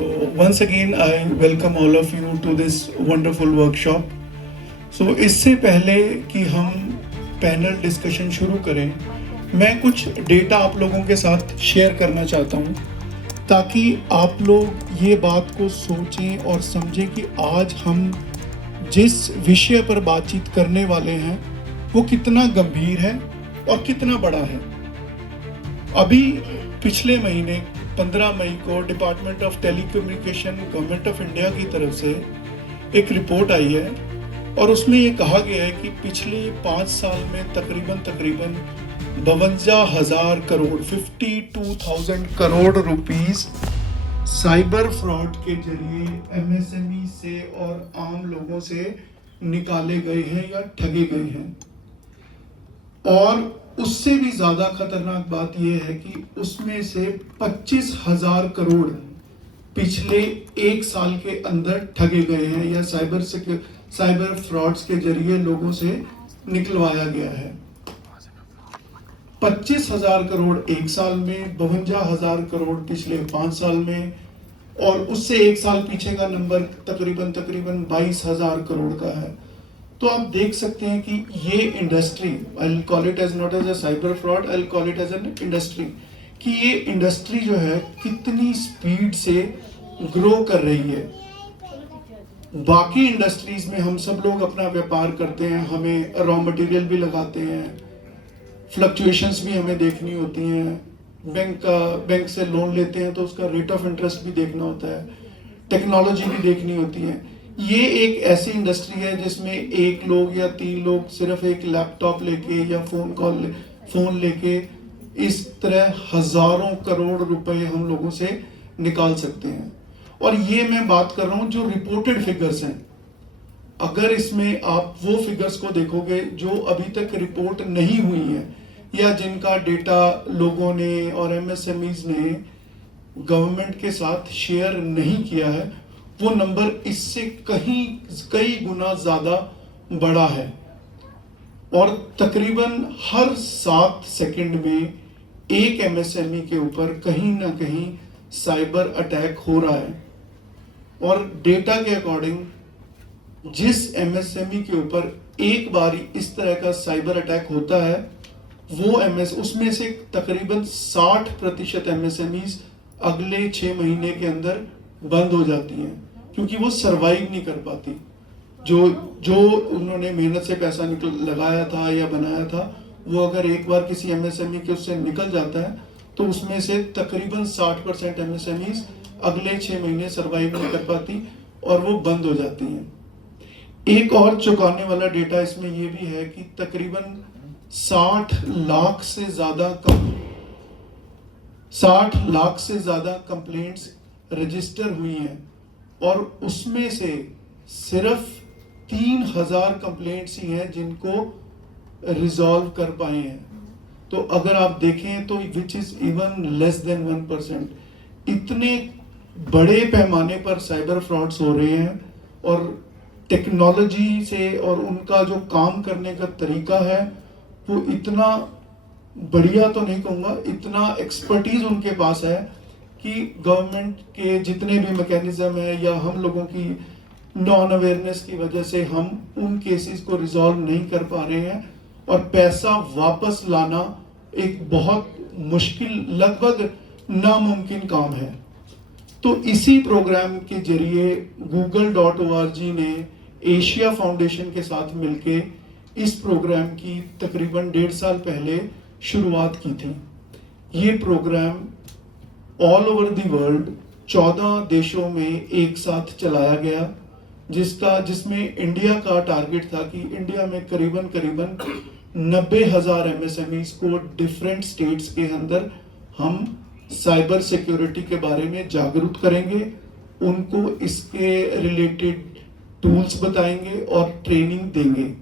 So once again I welcome all of you to this wonderful workshop. So इससे पहले कि हम panel discussion शुरू करें, मैं कुछ डेटा आप लोगों के साथ शेयर करना चाहता हूँ ताकि आप लोग ये बात को सोचें और समझें कि आज हम जिस विषय पर बातचीत करने वाले हैं वो कितना गंभीर है और कितना बड़ा है। अभी पिछले महीने 15 मई को department of telecommunication government of India की तरफ से एक रिपोर्ट आई है और उसमें ये कहा गया है कि पिछले 5 साल में तकरीबन 52,000 crore 52,000 crore rupees cyber fraud के जरिए एमएसएमई से और आम लोगों से निकाले गए हैं या ठगे गए हैं। और उससे भी ज्यादा खतरनाक बात यह है कि उसमें से 25,000 करोड़ पिछले 1 साल के अंदर ठगे गए हैं या साइबर फ्रॉड्स के जरिए लोगों से निकलवाया गया है। 25,000 करोड़ 1 साल में, 52,000 करोड़ पिछले 5 साल में, और उससे 1 साल पीछे का नंबर तकरीबन 22,000 करोड़ का है। तो आप देख सकते हैं कि ये industry, I will call it as not as a cyber fraud, I will call it as an industry, कि ये इंडस्ट्री जो है कितनी स्पीड से ग्रो कर रही है। बाकी इंडस्ट्रीज में हम सब लोग अपना व्यापार करते हैं, हमें रॉ मटेरियल भी लगाते हैं, फ्लक्चुएशंस भी हमें देखनी होती हैं, बैंक से लोन लेते हैं तो उसका रेट ऑफ इंटरेस्ट भी देखना होता है, टेक्नोलॉजी भी देखनी होती है। ये एक ऐसी इंडस्ट्री है जिसमें 1 लोग या 3 लोग सिर्फ एक लैपटॉप लेके या फोन लेके इस तरह हजारों करोड़ रुपए हम लोगों से निकाल सकते हैं। और ये मैं बात कर रहा हूं जो रिपोर्टेड फिगर्स हैं। अगर इसमें आप वो फिगर्स को देखोगे जो अभी तक रिपोर्ट नहीं हुई है या जिनका डेटा लोगों ने और एमएसएमईज ने गवर्नमेंट के साथ शेयर नहीं किया है, वो नंबर इससे कई गुना ज्यादा बड़ा है। और तकरीबन हर 7 सेकंड में एक एमएसएमई के ऊपर कहीं ना कहीं साइबर अटैक हो रहा है। और डेटा के अकॉर्डिंग जिस एमएसएमई के ऊपर एक बार इस तरह का साइबर अटैक होता है वो उसमें से तकरीबन 60% एमएसएमईज अगले 6 महीने के अंदर बंद हो जाती हैं, क्योंकि वो सरवाइव नहीं कर पाती। जो उन्होंने मेहनत से पैसा लगाया था या बनाया था, वो अगर एक बार किसी एमएसएमई के उससे निकल जाता है तो उसमें से तकरीबन 60% एमएसएमईज अगले 6 महीने सरवाइव नहीं कर पाती और वो बंद हो जाती हैं। एक और चौंकाने वाला डेटा इसमें ये भी है कि तकरीबन 60 लाख से ज्यादा कंप्लेंट्स रजिस्टर हुई हैं और उसमें से सिर्फ 3,000 कंप्लेंट्स ही हैं जिनको रिजॉल्व कर पाए हैं। तो अगर आप देखें तो which is even less than 1%। इतने बड़े पैमाने पर साइबर फ्रॉड्स हो रहे हैं और टेक्नोलॉजी से और उनका जो काम करने का तरीका है वो इतना बढ़िया तो नहीं कहूँगा, इतना एक्सपर्टीज उनके पास है कि गवर्नमेंट के जितने भी मैकेनिज्म है या हम लोगों की नॉन अवेयरनेस की वजह से हम उन केसेस को रिजॉल्व नहीं कर पा रहे हैं और पैसा वापस लाना एक बहुत मुश्किल, लगभग नामुमकिन काम है। तो इसी प्रोग्राम के जरिए google.org ने एशिया फाउंडेशन के साथ मिलके इस प्रोग्राम की तकरीबन 1.5 साल पहले शुरुआत की थी। ये program all over the world 14 देशों में एक साथ चलाया गया, जिसमें इंडिया का टारगेट था कि इंडिया में करीबन 90,000 एमएसएमईज को डिफरेंट स्टेट्स के अंदर हम साइबर सिक्योरिटी के बारे में जागरूक करेंगे, उनको इसके रिलेटेड टूल्स बताएंगे और ट्रेनिंग देंगे।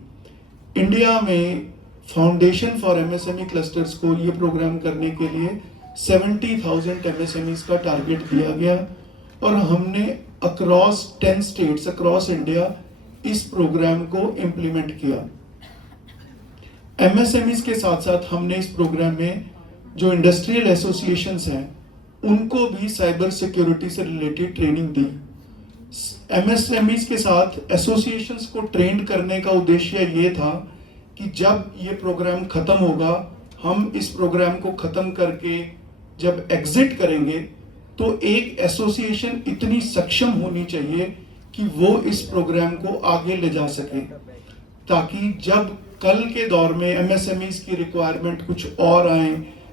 इंडिया में फाउंडेशन फॉर एमएसएमई क्लस्टर्स को ये प्रोग्राम करने के लिए 70,000 एमएसएमईज का टारगेट दिया गया और हमने अक्रॉस 10 स्टेट्स अक्रॉस इंडिया इस प्रोग्राम को इम्प्लीमेंट किया। एमएसएमईज के साथ साथ हमने इस प्रोग्राम में जो इंडस्ट्रियल एसोसिएशंस हैं उनको भी साइबर सिक्योरिटी से रिलेटेड ट्रेनिंग दी। एमएसएमईज के साथ एसोसिएशंस को ट्रेंड करने का उद्देश्य ये था कि जब ये प्रोग्राम खत्म होगा, हम इस प्रोग्राम को खत्म करके जब एग्जिट करेंगे तो एक एसोसिएशन इतनी सक्षम होनी चाहिए कि वो इस प्रोग्राम को आगे ले जा सके, ताकि जब कल के दौर में एमएसएमईज की रिक्वायरमेंट कुछ और आए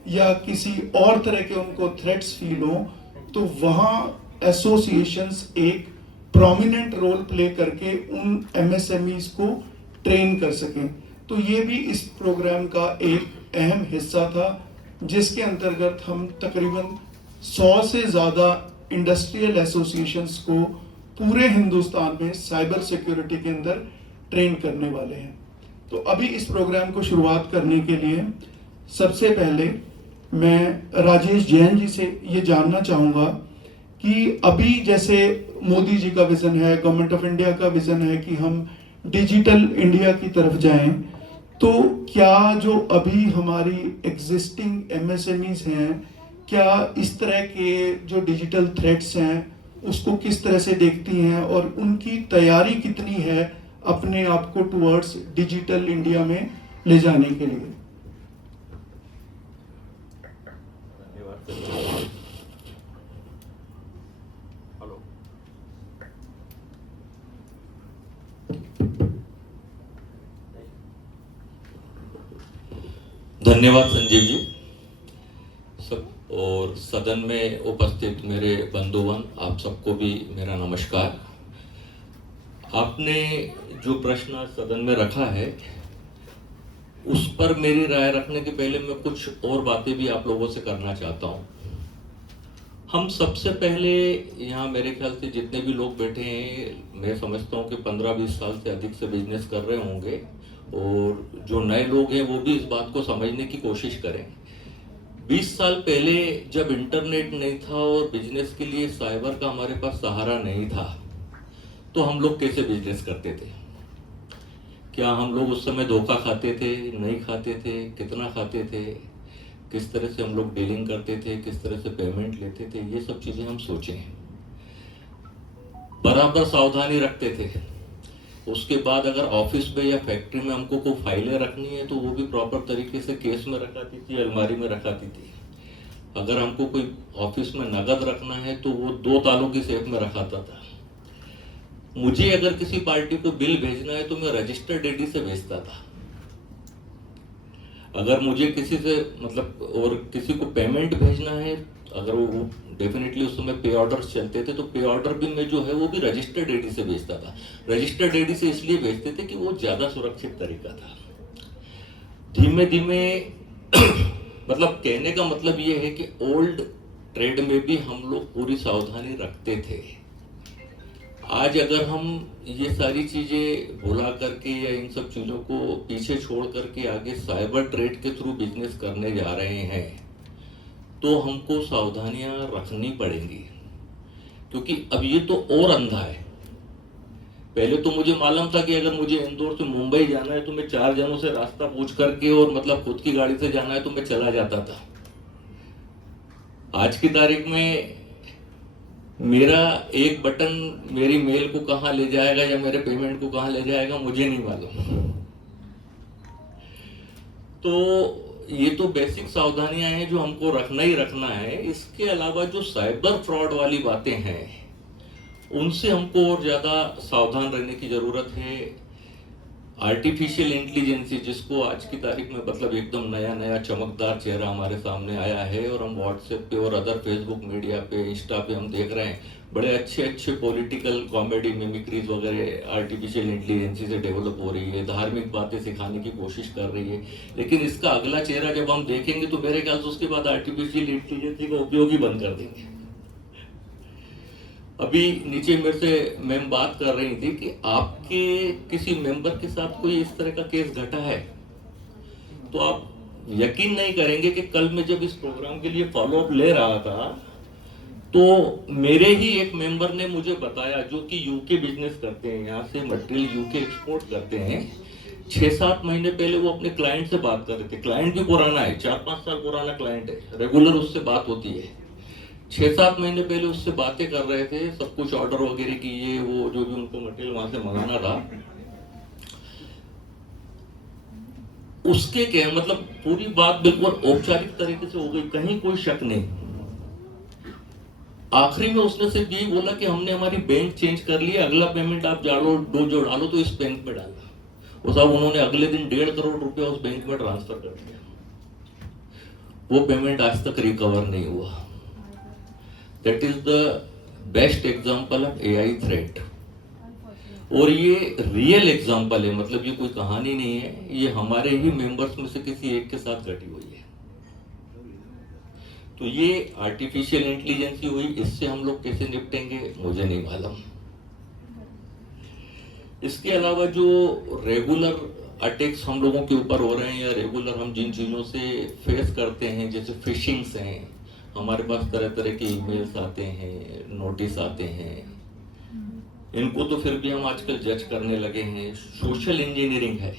या किसी और तरह के उनको थ्रेट्स फील हो, तो वहाँ एसोसिएशंस एक प्रोमिनेंट रोल प्ले करके उन एमएसएमईज को ट्रेन कर सकें। तो ये भी इस प्रोग्राम का एक अहम हिस्सा था, जिसके अंतर्गत हम तकरीबन 100 से ज़्यादा इंडस्ट्रियल एसोसिएशंस को पूरे हिंदुस्तान में साइबर सिक्योरिटी के अंदर ट्रेन करने वाले हैं। तो अभी इस प्रोग्राम को शुरुआत करने के लिए सबसे पहले मैं राजेश जैन जी से ये जानना चाहूँगा कि अभी जैसे मोदी जी का विज़न है, गवर्नमेंट ऑफ इंडिया का विज़न है कि हम डिजिटल इंडिया की तरफ जाएं, तो क्या जो अभी हमारी एग्जिस्टिंग एमएसएमईज हैं, क्या इस तरह के जो डिजिटल थ्रेट्स हैं उसको किस तरह से देखती हैं और उनकी तैयारी कितनी है अपने आप को टुवर्ड्स डिजिटल इंडिया में ले जाने के लिए? धन्यवाद संजीव जी सब, और सदन में उपस्थित मेरे बंधुगण, आप सबको भी मेरा नमस्कार। आपने जो प्रश्न सदन में रखा है उस पर मेरी राय रखने के पहले मैं कुछ और बातें भी आप लोगों से करना चाहता हूँ। हम सबसे पहले यहाँ मेरे ख्याल से जितने भी लोग बैठे हैं, मैं समझता हूँ कि 15-20 साल से अधिक से बिजनेस कर रहे होंगे, और जो नए लोग हैं वो भी इस बात को समझने की कोशिश करें। 20 साल पहले जब इंटरनेट नहीं था और बिजनेस के लिए साइबर का हमारे पास सहारा नहीं था, तो हम लोग कैसे बिजनेस करते थे? क्या हम लोग उस समय धोखा खाते थे, नहीं खाते थे, कितना खाते थे, किस तरह से हम लोग डीलिंग करते थे, किस तरह से पेमेंट लेते थे, ये सब चीज़ें हम सोचें। बराबर सावधानी रखते थे। उसके बाद अगर ऑफिस में या फैक्ट्री में हमको कोई फाइलें रखनी है तो वो भी प्रॉपर तरीके से केस में रखाती थी, अलमारी में रखाती थी। अगर हमको कोई ऑफिस में नगद रखना है तो वो 2 तालों की सेफ में रखाता था। मुझे अगर किसी पार्टी को बिल भेजना है तो मैं रजिस्टर्ड डेडी से भेजता था। अगर मुझे किसी से मतलब और किसी को पेमेंट भेजना है, अगर वो डेफिनेटली उस समय पे ऑर्डर्स चलते थे, तो पे ऑर्डर भी मैं जो है वो भी रजिस्टर्ड डेडी से भेजता था। रजिस्टर्ड डेडी से इसलिए भेजते थे कि वो ज़्यादा सुरक्षित तरीका था। धीमे धीमे मतलब कहने का मतलब ये है कि ओल्ड ट्रेड में भी हम लोग पूरी सावधानी रखते थे। आज अगर हम ये सारी चीज़ें भुला करके या इन सब चीज़ों को पीछे छोड़ करके आगे साइबर ट्रेड के थ्रू बिजनेस करने जा रहे हैं, तो हमको सावधानियां रखनी पड़ेंगी, क्योंकि अब ये तो और अंधा है। पहले तो मुझे मालूम था कि अगर मुझे इंदौर से मुंबई जाना है तो मैं 4 जनों से रास्ता पूछ करके और मतलब खुद की गाड़ी से जाना है तो मैं चला जाता था। आज की तारीख में मेरा एक बटन मेरी मेल को कहाँ ले जाएगा या मेरे पेमेंट को कहाँ ले जाएगा मुझे नहीं मालूम। तो ये तो बेसिक सावधानियां हैं जो हमको रखना ही रखना है। इसके अलावा जो साइबर फ्रॉड वाली बातें हैं उनसे हमको और ज़्यादा सावधान रहने की ज़रूरत है। आर्टिफिशियल इंटेलिजेंसी, जिसको आज की तारीख में मतलब एकदम नया नया चमकदार चेहरा हमारे सामने आया है, और हम व्हाट्सएप पे और अदर फेसबुक मीडिया पे, इंस्टा पे हम देख रहे हैं बड़े अच्छे अच्छे पॉलिटिकल कॉमेडी मिमिक्रीज वगैरह आर्टिफिशियल इंटेलिजेंसी से डेवलप हो रही है, धार्मिक बातें सिखाने की कोशिश कर रही है। लेकिन इसका अगला चेहरा जब हम देखेंगे तो मेरे ख्याल से उसके बाद आर्टिफिशियल इंटेलिजेंसी का उपयोग ही बंद कर देंगे। अभी नीचे मेरे से मैम बात कर रही थी कि आपके किसी मेंबर के साथ कोई इस तरह का केस घटा है, तो आप यकीन नहीं करेंगे कि कल मैं जब इस प्रोग्राम के लिए फॉलोअप ले रहा था तो मेरे ही एक मेंबर ने मुझे बताया, जो कि यूके बिजनेस करते हैं, यहाँ से मटेरियल यूके एक्सपोर्ट करते हैं। 6-7 महीने पहले वो अपने क्लाइंट से बात कर रहे थे। क्लाइंट भी पुराना है, 4-5 साल पुराना क्लाइंट है, रेगुलर उससे बात होती है 6-7 महीने पहले उससे बातें कर रहे थे, सब कुछ ऑर्डर वगैरह की, ये वो जो भी उनको मटेरियल वहां से मंगाना था, उसके क्या मतलब पूरी बात बिल्कुल औपचारिक तरीके से हो गई, कहीं कोई शक नहीं। आखिरी में उसने सिर्फ यही बोला कि हमने हमारी बैंक चेंज कर ली, अगला पेमेंट आप डालो जो डालो तो इस बैंक में डालना। वो साहब उन्होंने अगले दिन 1.5 करोड़ रुपया उस बैंक में ट्रांसफर कर दिया। वो पेमेंट आज तक रिकवर नहीं हुआ। That is the best example of AI threat. और ये रियल एग्जाम्पल है, मतलब ये कोई कहानी नहीं है, ये हमारे ही मेंबर्स में से किसी एक के साथ घटी हुई है। तो ये आर्टिफिशियल इंटेलिजेंस हुई, इससे हम लोग कैसे निपटेंगे मुझे नहीं मालूम। इसके अलावा जो रेगुलर अटैक्स हम लोगों के ऊपर हो रहे हैं या रेगुलर हम जिन चीज़ों से फेस करते हैं, जैसे फिशिंग्स हैं, हमारे पास तरह तरह के ईमेल्स आते हैं, नोटिस आते हैं, इनको तो फिर भी हम आजकल जज करने लगे हैं। सोशल इंजीनियरिंग है,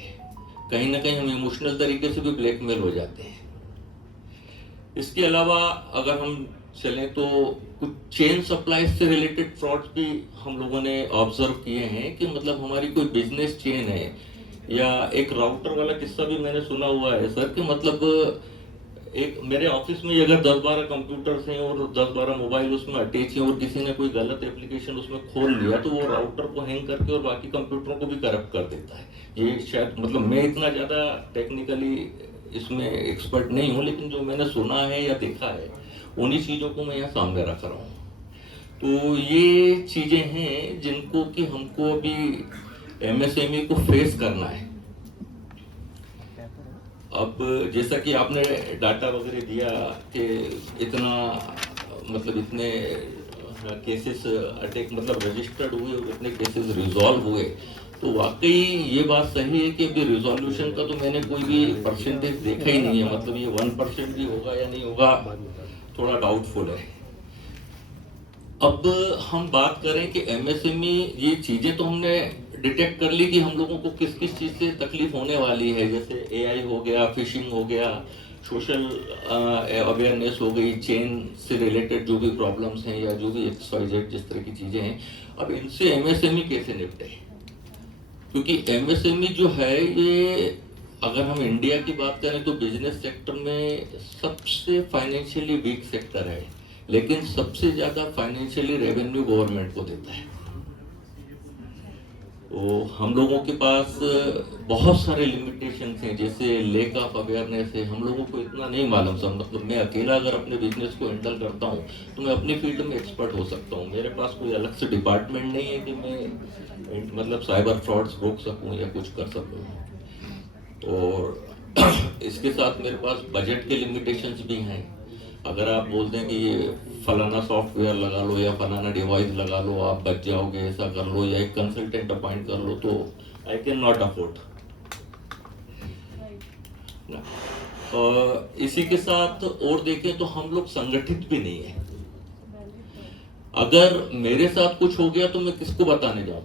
कहीं ना कहीं हम इमोशनल तरीके से भी ब्लैकमेल हो जाते हैं। इसके अलावा अगर हम चलें तो कुछ चेन सप्लाई से रिलेटेड फ्रॉड्स भी हम लोगों ने ऑब्जर्व किए हैं कि मतलब हमारी कोई बिजनेस चेन है, या एक राउटर वाला किस्सा भी मैंने सुना हुआ है सर कि मतलब एक मेरे ऑफिस में अगर 10-12 कंप्यूटर्स हैं और 10-12 मोबाइल उसमें अटैच हैं और किसी ने कोई गलत एप्लीकेशन उसमें खोल लिया तो वो राउटर को हैंग करके और बाकी कंप्यूटरों को भी करप्ट कर देता है। ये शायद मतलब मैं इतना ज़्यादा टेक्निकली इसमें एक्सपर्ट नहीं हूँ, लेकिन जो मैंने सुना है या देखा है उन्हीं चीज़ों को मैं यहाँ सामने रख रहा हूँ। तो ये चीज़ें हैं जिनको कि हमको अभी MSME को फेस करना है। अब जैसा कि आपने डाटा वगैरह दिया कि इतना मतलब इतने केसेस अटैक मतलब रजिस्टर्ड हुए और इतने केसेस रिजॉल्व हुए, तो वाकई ये बात सही है कि अभी रिजोल्यूशन का तो मैंने कोई भी परसेंटेज देखा ही नहीं है। मतलब ये 1% भी होगा या नहीं होगा थोड़ा डाउटफुल है। अब हम बात करें कि MSME ये चीज़ें तो हमने डिटेक्ट कर ली कि हम लोगों को किस किस चीज़ से तकलीफ होने वाली है, जैसे AI हो गया, फिशिंग हो गया, सोशल अवेयरनेस हो गई, चेन से रिलेटेड जो भी प्रॉब्लम्स हैं या जो भी XYZ जिस तरह की चीज़ें हैं। अब इनसे MSME कैसे निपटे, क्योंकि MSME जो है ये अगर हम इंडिया की बात करें तो बिजनेस सेक्टर में सबसे फाइनेंशियली वीक सेक्टर है, लेकिन सबसे ज़्यादा फाइनेंशियली रेवेन्यू गवर्नमेंट को देता है। तो हम लोगों के पास बहुत सारे लिमिटेशंस हैं, जैसे लेक ऑफ अवेयरनेस है, हम लोगों को इतना नहीं मालूम सब। मतलब मैं अकेला अगर अपने बिजनेस को हैंडल करता हूँ तो मैं अपनी फील्ड में एक्सपर्ट हो सकता हूँ, मेरे पास कोई अलग से डिपार्टमेंट नहीं है कि मैं मतलब साइबर फ्रॉड्स रोक सकूँ या कुछ कर सकूँ। और इसके साथ मेरे पास बजट के लिमिटेशंस भी हैं। अगर आप बोलते हैं कि ये फलाना सॉफ्टवेयर लगा लो या फलाना डिवाइस लगा लो आप बच जाओगे, ऐसा कर लो, या एक कंसल्टेंट अपॉइंट कर लो, तो आई कैन नॉट अफोर्ड। और इसी के साथ और देखें तो हम लोग संगठित भी नहीं है। अगर मेरे साथ कुछ हो गया तो मैं किसको बताने जाऊं?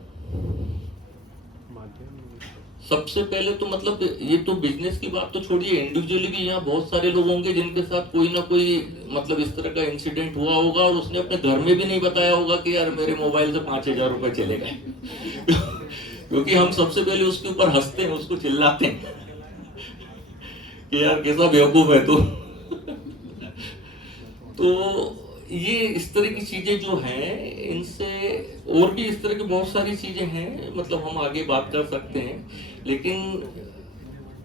सबसे पहले तो मतलब ये तो बिजनेस की बात तो छोड़िए, इंडिविजुअली भी यहाँ बहुत सारे लोग होंगे जिनके साथ कोई ना कोई मतलब इस तरह का इंसिडेंट हुआ होगा और उसने अपने घर में भी नहीं बताया होगा कि यार मेरे मोबाइल से 5,000 रुपए चले गए। क्योंकि हम सबसे पहले उसके ऊपर हंसते हैं, उसको चिल्लाते हैं कि यार कैसा बेवकूफ है तू। तो ये इस तरह की चीजें जो हैं, इनसे और भी इस तरह की बहुत सारी चीजें हैं, मतलब हम आगे बात कर सकते हैं। लेकिन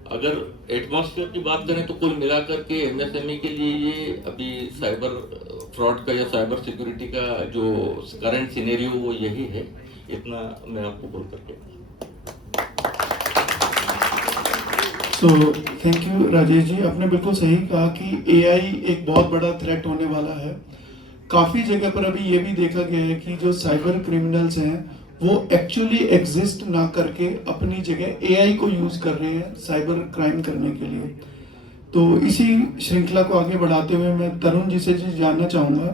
अगर एटमॉस्फेयर की बात करें तो कुल मिलाकर के MSME के लिए ये अभी साइबर फ्रॉड का या साइबर सिक्योरिटी का जो करंट सिनेरियो वो यही है। इतना मैं आपको बोल करके। सो थैंक यू राजेश जी, आपने बिल्कुल सही कहा कि AI एक बहुत बड़ा थ्रेट होने वाला है। काफ़ी जगह पर अभी ये भी देखा गया है कि जो साइबर क्रिमिनल्स हैं वो एक्चुअली एग्जिस्ट ना करके अपनी जगह AI को यूज़ कर रहे हैं साइबर क्राइम करने के लिए। तो इसी श्रृंखला को आगे बढ़ाते हुए मैं तरुण जी से जानना चाहूँगा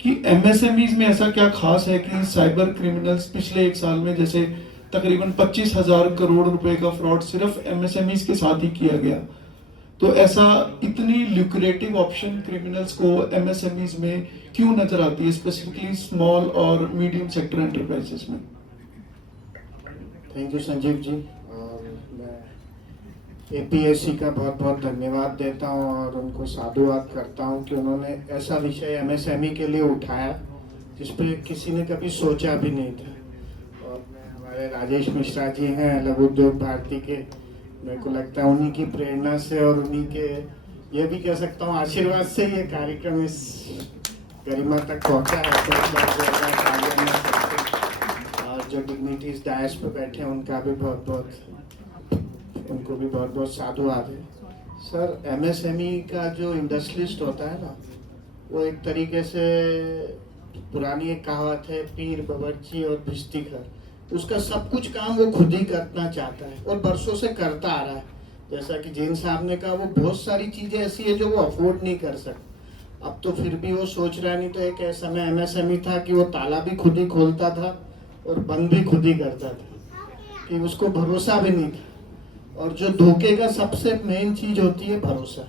कि MSMEs में ऐसा क्या खास है कि साइबर क्रिमिनल्स पिछले 1 साल में जैसे तकरीबन 25,000 करोड़ रुपए का फ्रॉड सिर्फ MSMEs के साथ ही किया गया। तो ऐसा इतनी ल्यूक्रेटिव ऑप्शन क्रिमिनल्स को एमएसएमईज में क्यों नजर आती है, स्पेसिफिकली स्मॉल और मीडियम सेक्टर एंटरप्राइजेस में? Thank you Sanjeev ji. और मैं एपीएससी का बहुत बहुत धन्यवाद देता हूं और उनको साधुवाद करता हूं कि उन्होंने ऐसा विषय एमएसएमई के लिए उठाया जिस पे किसी ने कभी सोचा भी नहीं था। और मैं हमारे राजेश मिश्रा जी हैं लघु उद्योग भारती के, मेरे को लगता है उन्हीं की प्रेरणा से और उन्हीं के ये भी कह सकता हूँ आशीर्वाद से ये कार्यक्रम इस गरिमा तक पहुँचा है। तो इस बार जो है तालियां में सबके और जो डिग्निटीज डायस पे बैठे हैं उनका भी उनको भी बहुत बहुत साधुवाद है। सर, एमएसएमई का जो इंडस्ट्रियलिस्ट होता है ना, वो एक तरीके से पुरानी एक कहावत है, पीर बावर्ची और भिस्तीखर, उसका सब कुछ काम वो खुद ही करना चाहता है और बरसों से करता आ रहा है। जैसा कि जैन साहब ने कहा, वो बहुत सारी चीज़ें ऐसी है जो वो अफोर्ड नहीं कर सकता। अब तो फिर भी वो सोच रहा, नहीं तो एक ऐसा समय एमएसएमई था कि वो ताला भी खुद ही खोलता था और बंद भी खुद ही करता था, कि उसको भरोसा भी नहीं था। और जो धोखे का सबसे मेन चीज़ होती है भरोसा।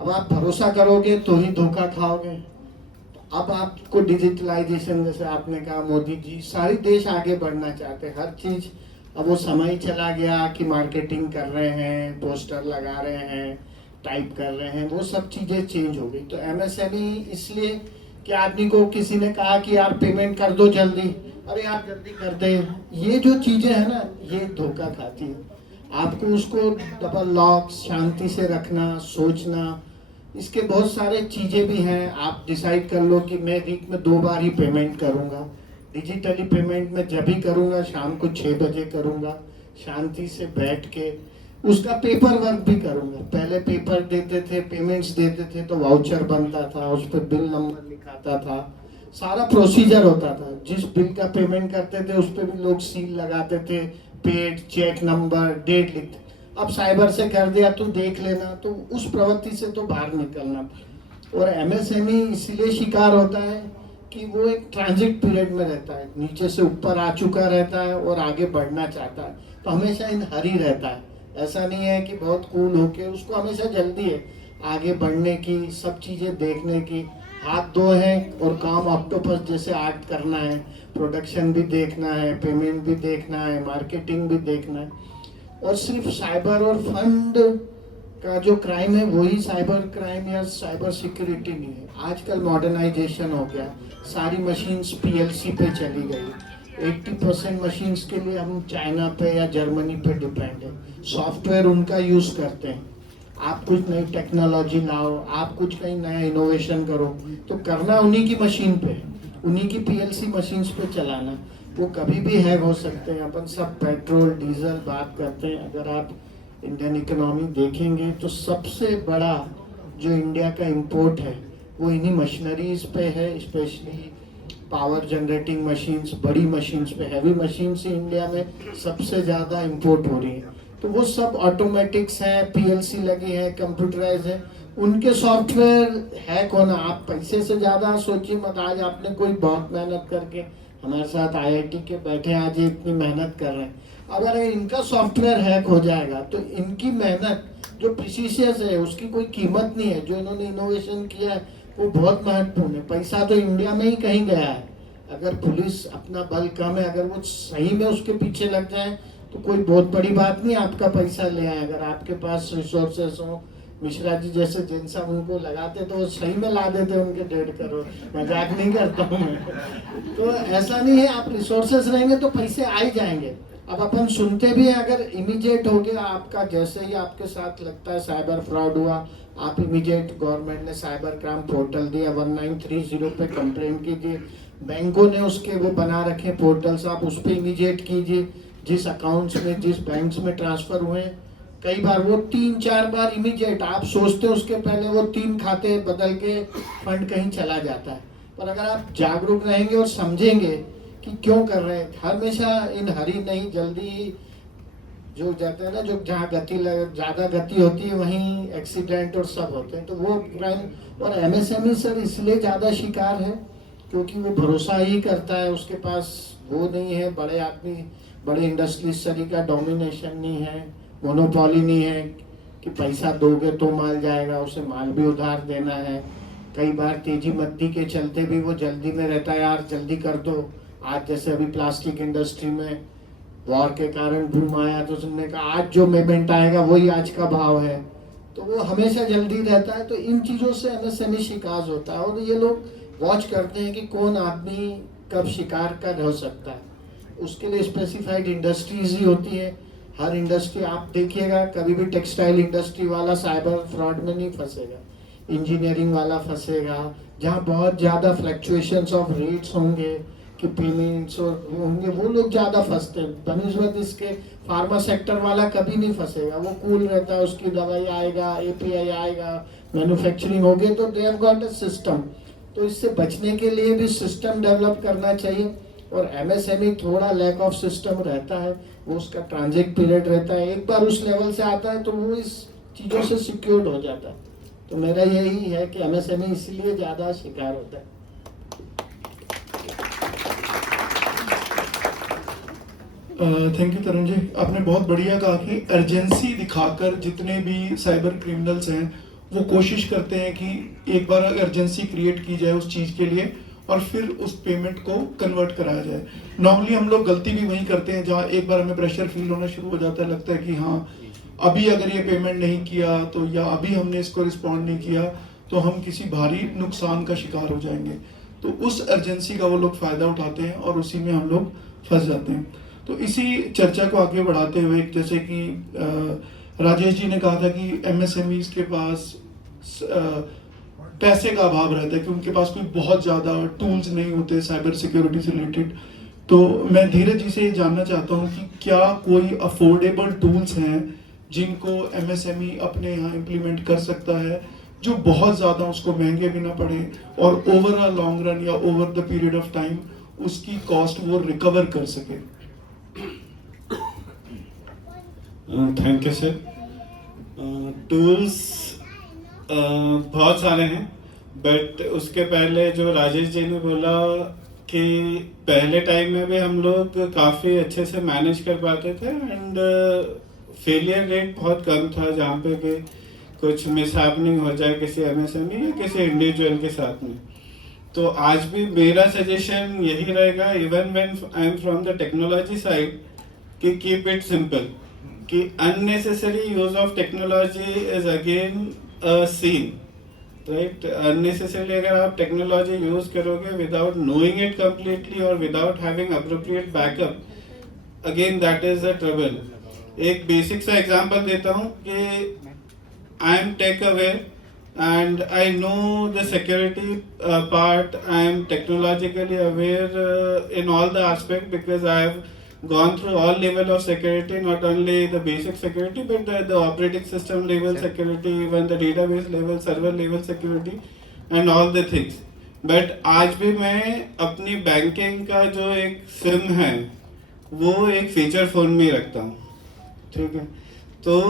अब आप भरोसा करोगे तो ही धोखा खाओगे। अब आपको डिजिटलाइजेशन, जैसे आपने कहा, मोदी जी सारे देश आगे बढ़ना चाहते हैं, हर चीज़। अब वो समय ही चला गया कि मार्केटिंग कर रहे हैं, पोस्टर लगा रहे हैं, टाइप कर रहे हैं, वो सब चीज़ें चेंज हो गई। तो एमएसएमई इसलिए कि आदमी को किसी ने कहा कि यार पेमेंट कर दो जल्दी, अरे यार जल्दी कर दे, ये जो चीज़ें हैं ना, ये धोखा खाती है। आपको उसको डबल लॉक, शांति से रखना, सोचना, इसके बहुत सारे चीज़ें भी हैं। आप डिसाइड कर लो कि मैं वीक में 2 बार ही पेमेंट करूँगा। डिजिटली पेमेंट में जब ही करूँगा शाम को 6 बजे करूँगा, शांति से बैठ के उसका पेपर वर्क भी करूँगा। पहले पेपर देते थे, पेमेंट्स देते थे तो वाउचर बनता था, उस पर बिल नंबर लिखाता था, सारा प्रोसीजर होता था। जिस बिल का पेमेंट करते थे उस पर भी लोग सील लगाते थे, पेड, चेक नंबर, डेट लिखते। अब साइबर से कर दिया तो देख लेना, तो उस प्रवृत्ति से तो बाहर निकलना। और एमएसएमई इसलिए शिकार होता है कि वो एक ट्रांजिट पीरियड में रहता है, नीचे से ऊपर आ चुका रहता है और आगे बढ़ना चाहता है, तो हमेशा इन हरी रहता है। ऐसा नहीं है कि बहुत कूल होके, उसको हमेशा जल्दी है आगे बढ़ने की, सब चीज़ें देखने की। हाथ दो हैं और काम ऑक्टोपस जैसे आर्ट करना है, प्रोडक्शन भी देखना है, पेमेंट भी देखना है, मार्केटिंग भी देखना है। और सिर्फ साइबर और फंड का जो क्राइम है वही साइबर क्राइम या साइबर सिक्योरिटी नहीं है। आजकल मॉडर्नाइजेशन हो गया, सारी मशीन्स पीएलसी पे चली गई। 80% मशीन्स के लिए हम चाइना पे या जर्मनी पे डिपेंड है, सॉफ्टवेयर उनका यूज़ करते हैं। आप कुछ नई टेक्नोलॉजी लाओ, आप कुछ कहीं नया इनोवेशन करो, तो करना उन्हीं की मशीन पे, उन्हीं की पीएलसी मशीन्स पे चलाना। वो कभी भी हैक हो सकते हैं। अपन सब पेट्रोल डीजल बात करते हैं, अगर आप इंडियन इकोनॉमी देखेंगे तो सबसे बड़ा जो इंडिया का इंपोर्ट है वो इन्हीं मशीनरीज पे है, स्पेशली पावर जनरेटिंग मशीन्स, बड़ी मशीन्स पे, हैवी मशीन्स ही इंडिया में सबसे ज़्यादा इंपोर्ट हो रही है। तो वो सब ऑटोमेटिक्स हैं, पीएलसी लगी है, कंप्यूटराइज है, उनके सॉफ्टवेयर हैक होना। आप पैसे से ज़्यादा सोचिए मत। आज आपने कोई बहुत मेहनत करके हमारे साथ आईआईटी के बैठे आज इतनी मेहनत कर रहे हैं, अगर इनका सॉफ्टवेयर हैक हो जाएगा तो इनकी मेहनत जो प्रिसीशियस है उसकी कोई कीमत नहीं है। जो इन्होंने इनोवेशन किया है वो बहुत महत्वपूर्ण है। पैसा तो इंडिया में ही कहीं गया है। अगर पुलिस अपना बल कम है, अगर वो सही में उसके पीछे लग जाए तो कोई बहुत बड़ी बात नहीं आपका पैसा ले आए। अगर आपके पास रिसोर्सेस हो, मिश्रा जी जैसे जिन साहब उनको लगाते तो सही में ला देते उनके 1.5 करोड़। मजाक नहीं करता हूँ मैं। तो ऐसा नहीं है, आप रिसोर्सेस रहेंगे तो पैसे आ ही जाएंगे। अब अपन सुनते भी हैं, अगर इमीडिएट हो गया आपका, जैसे ही आपके साथ लगता है साइबर फ्रॉड हुआ, आप इमीडिएट, गवर्नमेंट ने साइबर क्राइम पोर्टल दिया, 1930 पे कंप्लेंट कीजिए। बैंकों ने उसके वो बना रखे पोर्टल्स, आप उस पर इमीडिएट कीजिए। जिस अकाउंट्स में, जिस बैंक्स में ट्रांसफ़र हुए, कई बार वो 3-4 बार इमीडिएट, आप सोचते हो उसके पहले वो 3 खाते बदल के फंड कहीं चला जाता है। पर अगर आप जागरूक रहेंगे और समझेंगे कि क्यों कर रहे हैं, हमेशा इन हरी नहीं, जल्दी जो जाते हैं ना, जो जहाँ ज़्यादा गति होती है वहीं एक्सीडेंट और सब होते हैं, तो वो क्राइम। और एमएसएमई सर इसलिए ज़्यादा शिकार है क्योंकि वो भरोसा ही करता है, उसके पास वो नहीं है, बड़े आदमी, बड़े इंडस्ट्रीज का डोमिनेशन नहीं है, मोनोपोली नहीं है कि पैसा दोगे तो माल जाएगा, उसे माल भी उधार देना है। कई बार तेजी मंदी के चलते भी वो जल्दी में रहता है, यार जल्दी कर दो। आज जैसे अभी प्लास्टिक इंडस्ट्री में वॉर के कारण बूम आया तो उसने कहा आज जो पेमेंट आएगा वही आज का भाव है, तो वो हमेशा जल्दी रहता है। तो इन चीज़ों से एमएसएमई शिकार होता है और ये लोग वॉच करते हैं कि कौन आदमी कब शिकार कर हो सकता है। उसके लिए स्पेसिफाइड इंडस्ट्रीज ही होती है। हर इंडस्ट्री आप देखिएगा, कभी भी टेक्सटाइल इंडस्ट्री वाला साइबर फ्रॉड में नहीं फंसेगा, इंजीनियरिंग वाला फंसेगा, जहाँ बहुत ज़्यादा फ्लक्चुएशंस ऑफ रेट्स होंगे कि पेमेंट्स और होंगे, वो लोग ज़्यादा फंसते हैं। बनस्बत इसके फार्मा सेक्टर वाला कभी नहीं फंसेगा, वो कूल रहता है, उसकी दवाई आएगा, एपीआई आएगा, मैन्युफैक्चरिंग होगी, तो they have got a system. तो इससे बचने के लिए भी सिस्टम डेवलप करना चाहिए। और एमएसएमई थोड़ा लैक ऑफ सिस्टम रहता है, वो उसका ट्रांजिट पीरियड रहता है, एक बार उस लेवल से आता है तो वो इस चीज़ों से सिक्योर्ड हो जाता है। तो मेरा यही है कि एमएसएमई इसलिए ज़्यादा शिकार होता है। थैंक यू तरुण जी, आपने बहुत बढ़िया कहा कि अर्जेंसी दिखाकर जितने भी साइबर क्रिमिनल्स हैं वो कोशिश करते हैं कि एक बार अर्जेंसी क्रिएट की जाए उस चीज़ के लिए और फिर उस पेमेंट को कन्वर्ट कराया जाए। नॉर्मली हम लोग गलती भी वही करते हैं जहाँ एक बार हमें प्रेशर फील होना शुरू हो जाता है, लगता है कि हाँ अभी अगर ये पेमेंट नहीं किया तो, या अभी हमने इसको रिस्पॉन्ड नहीं किया तो हम किसी भारी नुकसान का शिकार हो जाएंगे। तो उस अर्जेंसी का वो लोग फ़ायदा उठाते हैं और उसी में हम लोग फंस जाते हैं। तो इसी चर्चा को आगे बढ़ाते हुए, जैसे कि राजेश जी ने कहा था कि एमएसएमईज के पास पैसे का अभाव रहता है कि उनके पास कोई बहुत ज़्यादा टूल्स नहीं होते साइबर सिक्योरिटी से रिलेटेड। तो मैं धीरज जी से ये जानना चाहता हूँ कि क्या कोई अफोर्डेबल टूल्स हैं जिनको एमएसएमई अपने यहाँ इम्प्लीमेंट कर सकता है, जो बहुत ज़्यादा उसको महंगे भी ना पड़े और ओवर अ लॉन्ग रन या over the period of time उसकी कॉस्ट वो रिकवर कर सके। Thank you sir. टूल्स बहुत सारे हैं, बट उसके पहले जो राजेश जी ने बोला कि पहले टाइम में भी हम लोग काफ़ी अच्छे से मैनेज कर पाते थे एंड फेलियर रेट बहुत कम था, जहाँ पे कि कुछ मिसहैपनिंग हो जाए किसी एमएसएमई या किसी इंडिविजुअल के साथ में। तो आज भी मेरा सजेशन यही रहेगा, even when I am from the technology side, कि कीप इट सिंपल, कि unnecessary use of technology is again a sin, right. Unnecessarily अगर आप टेक्नोलॉजी यूज करोगे विदाउट नोइंग इट कंप्लीटली और without having appropriate backup, again that is a trouble. एक basic सा example देता हूँ कि I am tech aware and I know the security part. I am technologically aware in all the aspect because I have gone through all level of security, not only the basic security but the operating system level security, even the database level, server level security and all the things. But आज भी मैं अपनी banking का जो एक SIM है वो एक फीचर फोन में रखता हूँ, ठीक है। तो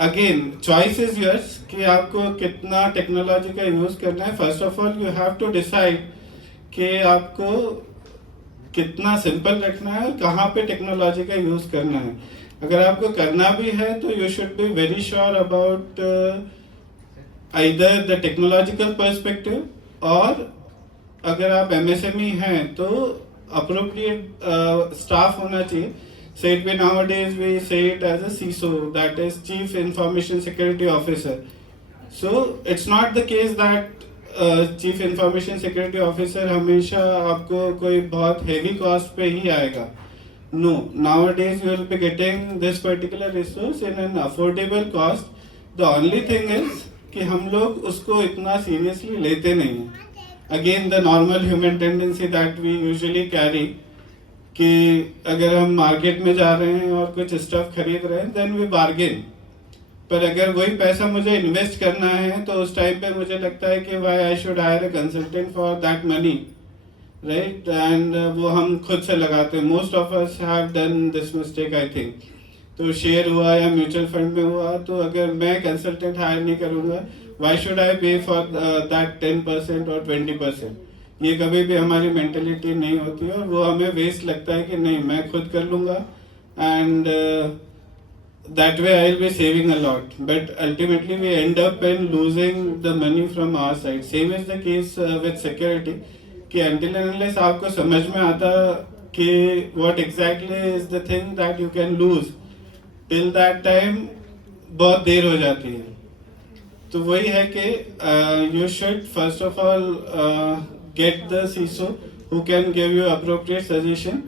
अगेन चॉइस इज योर्स कि आपको कितना टेक्नोलॉजी का यूज करना है। First of all you have to decide कि आपको कितना सिंपल रखना है और कहाँ पे टेक्नोलॉजी का यूज करना है। अगर आपको करना भी है तो you should be very sure about either the technological perspective, और अगर आप एमएसएमई हैं तो अप्रोप्रिएट स्टाफ होना चाहिए। Say it be nowadays we say it as a CISO, that is Chief Information Security Officer. So it's not the case that Chief Information Security Officer हमेशा आपको कोई बहुत heavy cost पे ही आएगा. No, nowadays you will be getting this particular resource in an affordable cost. The only thing is कि हम लोग उसको इतना seriously लेते नहीं हैं. Again the normal human tendency that we usually carry, कि अगर हम मार्केट में जा रहे हैं और कुछ स्टफ खरीद रहे हैं देन वी बार्गेन, पर अगर वही पैसा मुझे इन्वेस्ट करना है तो उस टाइम पे मुझे लगता है कि why I should higher a consultant for that money, right. And वो हम खुद से लगाते हैं। Most of us have done this mistake I think. तो शेयर हुआ या म्यूचुअल फंड में हुआ, तो अगर मैं कंसल्टेंट हायर नहीं करूँगा, व्हाई शुड आई पे फॉर दैट 10% और 20%। ये कभी भी हमारी मेंटेलिटी नहीं होती है और वो हमें वेस्ट लगता है कि नहीं मैं खुद कर लूँगा and that way I'll be saving a lot, but ultimately we end up in losing the money from our side. Same is the case with security, कि until and unless आपको समझ में आता कि what exactly is the thing that you can lose, till that time बहुत देर हो जाती है. तो वही है कि you should first of all get the CISO who can give you appropriate suggestion.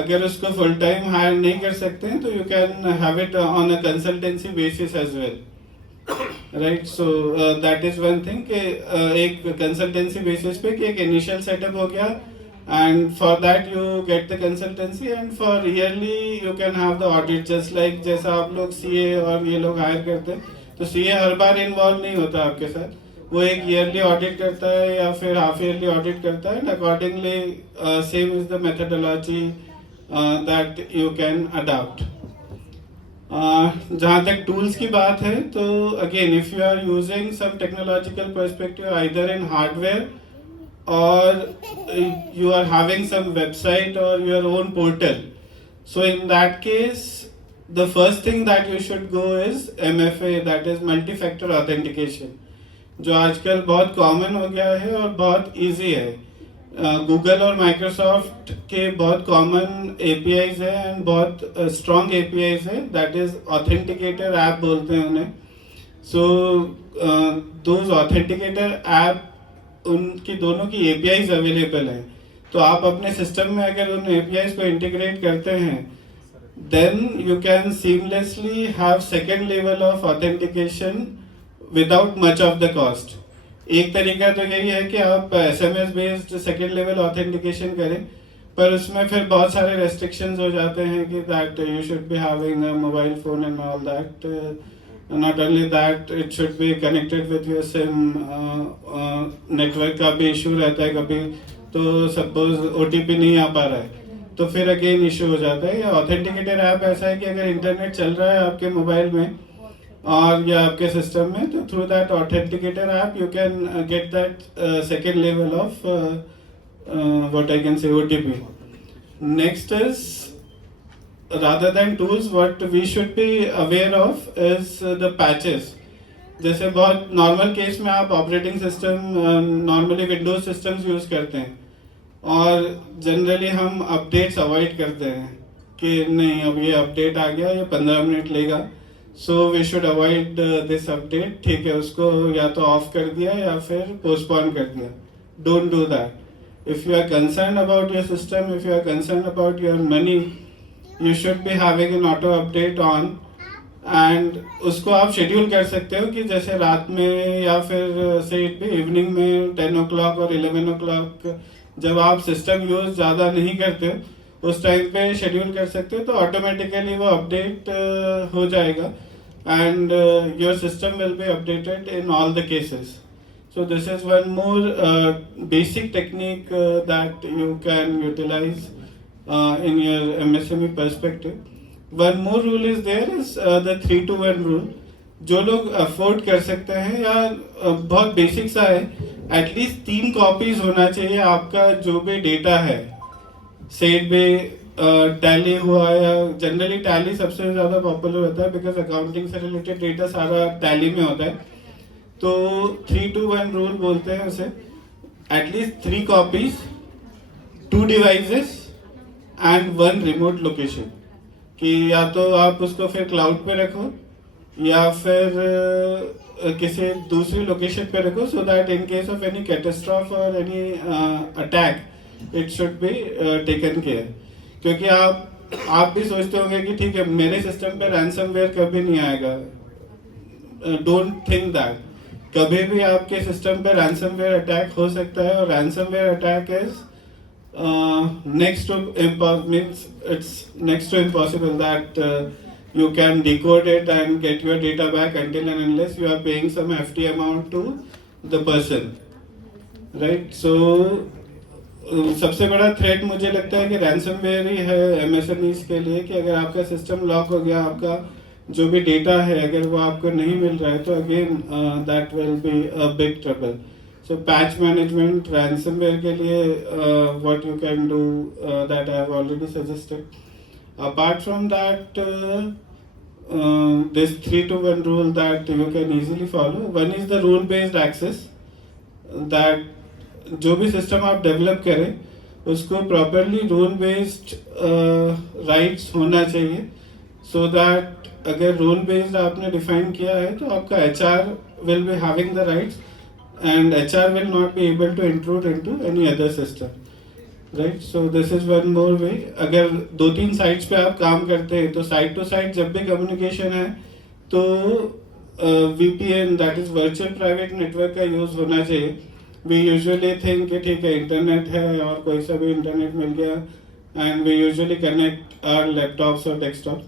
अगर उसको फुल टाइम हायर नहीं कर सकते हैं तो you can have it on a consultancy basis as well, right. So that is one thing कि एक consultancy basis पे कि एक इनिशियल सेटअप हो गया, and for that you get the consultancy, and for yearly you can have the audit. Just like जैसा आप लोग सीए और ये लोग हायर करते हैं, तो सीए हर बार इन्वॉल्व नहीं होता आपके साथ, वो एक ईयरली ऑडिट करता है या फिर हाफ ईयरली ऑडिट करता है, and accordingly same is the methodology that you can adopt. जहाँ तक tools की बात है, तो again if you are using some technological perspective either in hardware or you are having some website or your own portal, so in that case the first thing that you should go is MFA, that is multi-factor authentication, जो आजकल बहुत common हो गया है और बहुत easy है. Google और माइक्रोसॉफ्ट के बहुत कॉमन APIs है एंड बहुत स्ट्रॉन्ग APIs है, दैट इज ऑथेंटिकेटर ऐप बोलते हैं उन्हें. सो दोज ऑथेंटिकेटर ऐप, उनकी दोनों की APIs अवेलेबल हैं, तो आप अपने सिस्टम में अगर उन APIs को इंटीग्रेट करते हैं, then you can seamlessly have second level of authentication without much of the cost. एक तरीका तो यही है कि आप SMS based second level authentication करें, पर उसमें फिर बहुत सारे रेस्ट्रिक्शंस हो जाते हैं कि that you should be having a mobile phone and all that. Not only that, it should be connected with your SIM. Network का भी इशू रहता है कभी, तो सपोज OTP नहीं आ पा रहा है तो फिर अगेन इशू हो जाता है. ऑथेंटिकेटर ऐप ऐसा है कि अगर इंटरनेट चल रहा है आपके मोबाइल में और या आपके सिस्टम में, तो through that authenticator app you can get that second level of what I can say OTP. Next is, rather than tools, what we should be aware of is the patches. जैसे बहुत normal case में आप operating system normally Windows systems use करते हैं और generally हम updates avoid करते हैं कि नहीं अब ये अपडेट आ गया, ये 15 मिनट लेगा, so we should avoid this update. ठीक है, उसको या तो ऑफ कर दिया या फिर पोस्टपोन कर दिया. Don't do that. If you are concern about your system, if you are concern about your money, you should be having an auto update on, and उसको आप शेड्यूल कर सकते हो कि जैसे रात में या फिर से इट भी इवनिंग में 10 o'clock और 11 o'clock, जब आप सिस्टम यूज ज़्यादा नहीं करते हो उस टाइम पे शेड्यूल कर सकते हो, तो ऑटोमेटिकली वो अपडेट हो जाएगा and your system will be updated in all the cases. So this is one more basic technique that you can utilize in your MSME perspective. One more rule is there is the 3-to-1 rule. जो लोग afford कर सकते हैं या बहुत basic सा है, at least 3 copies होना चाहिए आपका जो भी डेटा है. सेट में टैली हुआ या जनरली टैली सबसे ज़्यादा पॉपुलर होता है बिकॉज अकाउंटिंग से रिलेटेड डेटा सारा टैली में होता है. तो 3-to-1 रूल बोलते हैं उसे. At least 3 copies, 2 devices and 1 remote location, कि या तो आप उसको फिर क्लाउड पे रखो या फिर किसी दूसरी लोकेशन पे रखो, so that in case of any catastrophe और any attack it should be taken care. क्योंकि आप भी सोचते होंगे कि ठीक है मेरे सिस्टम पे रैंसमवेयर कभी नहीं आएगा. Don't think that. कभी भी आपके सिस्टम पे रैंसमवेयर अटैक हो सकता है, और ransomware attack is next to impossible that you can decode it and get your data back until and unless you are paying some hefty amount to the person, right? So सबसे बड़ा threat मुझे लगता है कि ransomware ही है MSMEs के लिए, कि अगर आपका सिस्टम लॉक हो गया, आपका जो भी डेटा है अगर वो आपको नहीं मिल रहा है, तो again that will be a big trouble. So patch management, ransomware के लिए what you can do that I have already suggested. Apart from that, there's 3-to-1 rule that you can easily follow. One is the rule based access, that जो भी system आप develop करें उसको properly rule based rights होना चाहिए, so that अगर rule based आपने define किया है तो आपका HR will be having the rights and HR will not be able to intrude into any other system, right. So this is one more way. अगर 2-3 sites पे आप काम करते हैं तो साइट टू साइट जब भी कम्युनिकेशन है तो VPN, that is virtual private network का यूज होना चाहिए. वी यूजुअली थिंक कि ठीक है इंटरनेट है और कोई सा भी इंटरनेट मिल गया and we usually connect our laptops और डेस्कटॉप.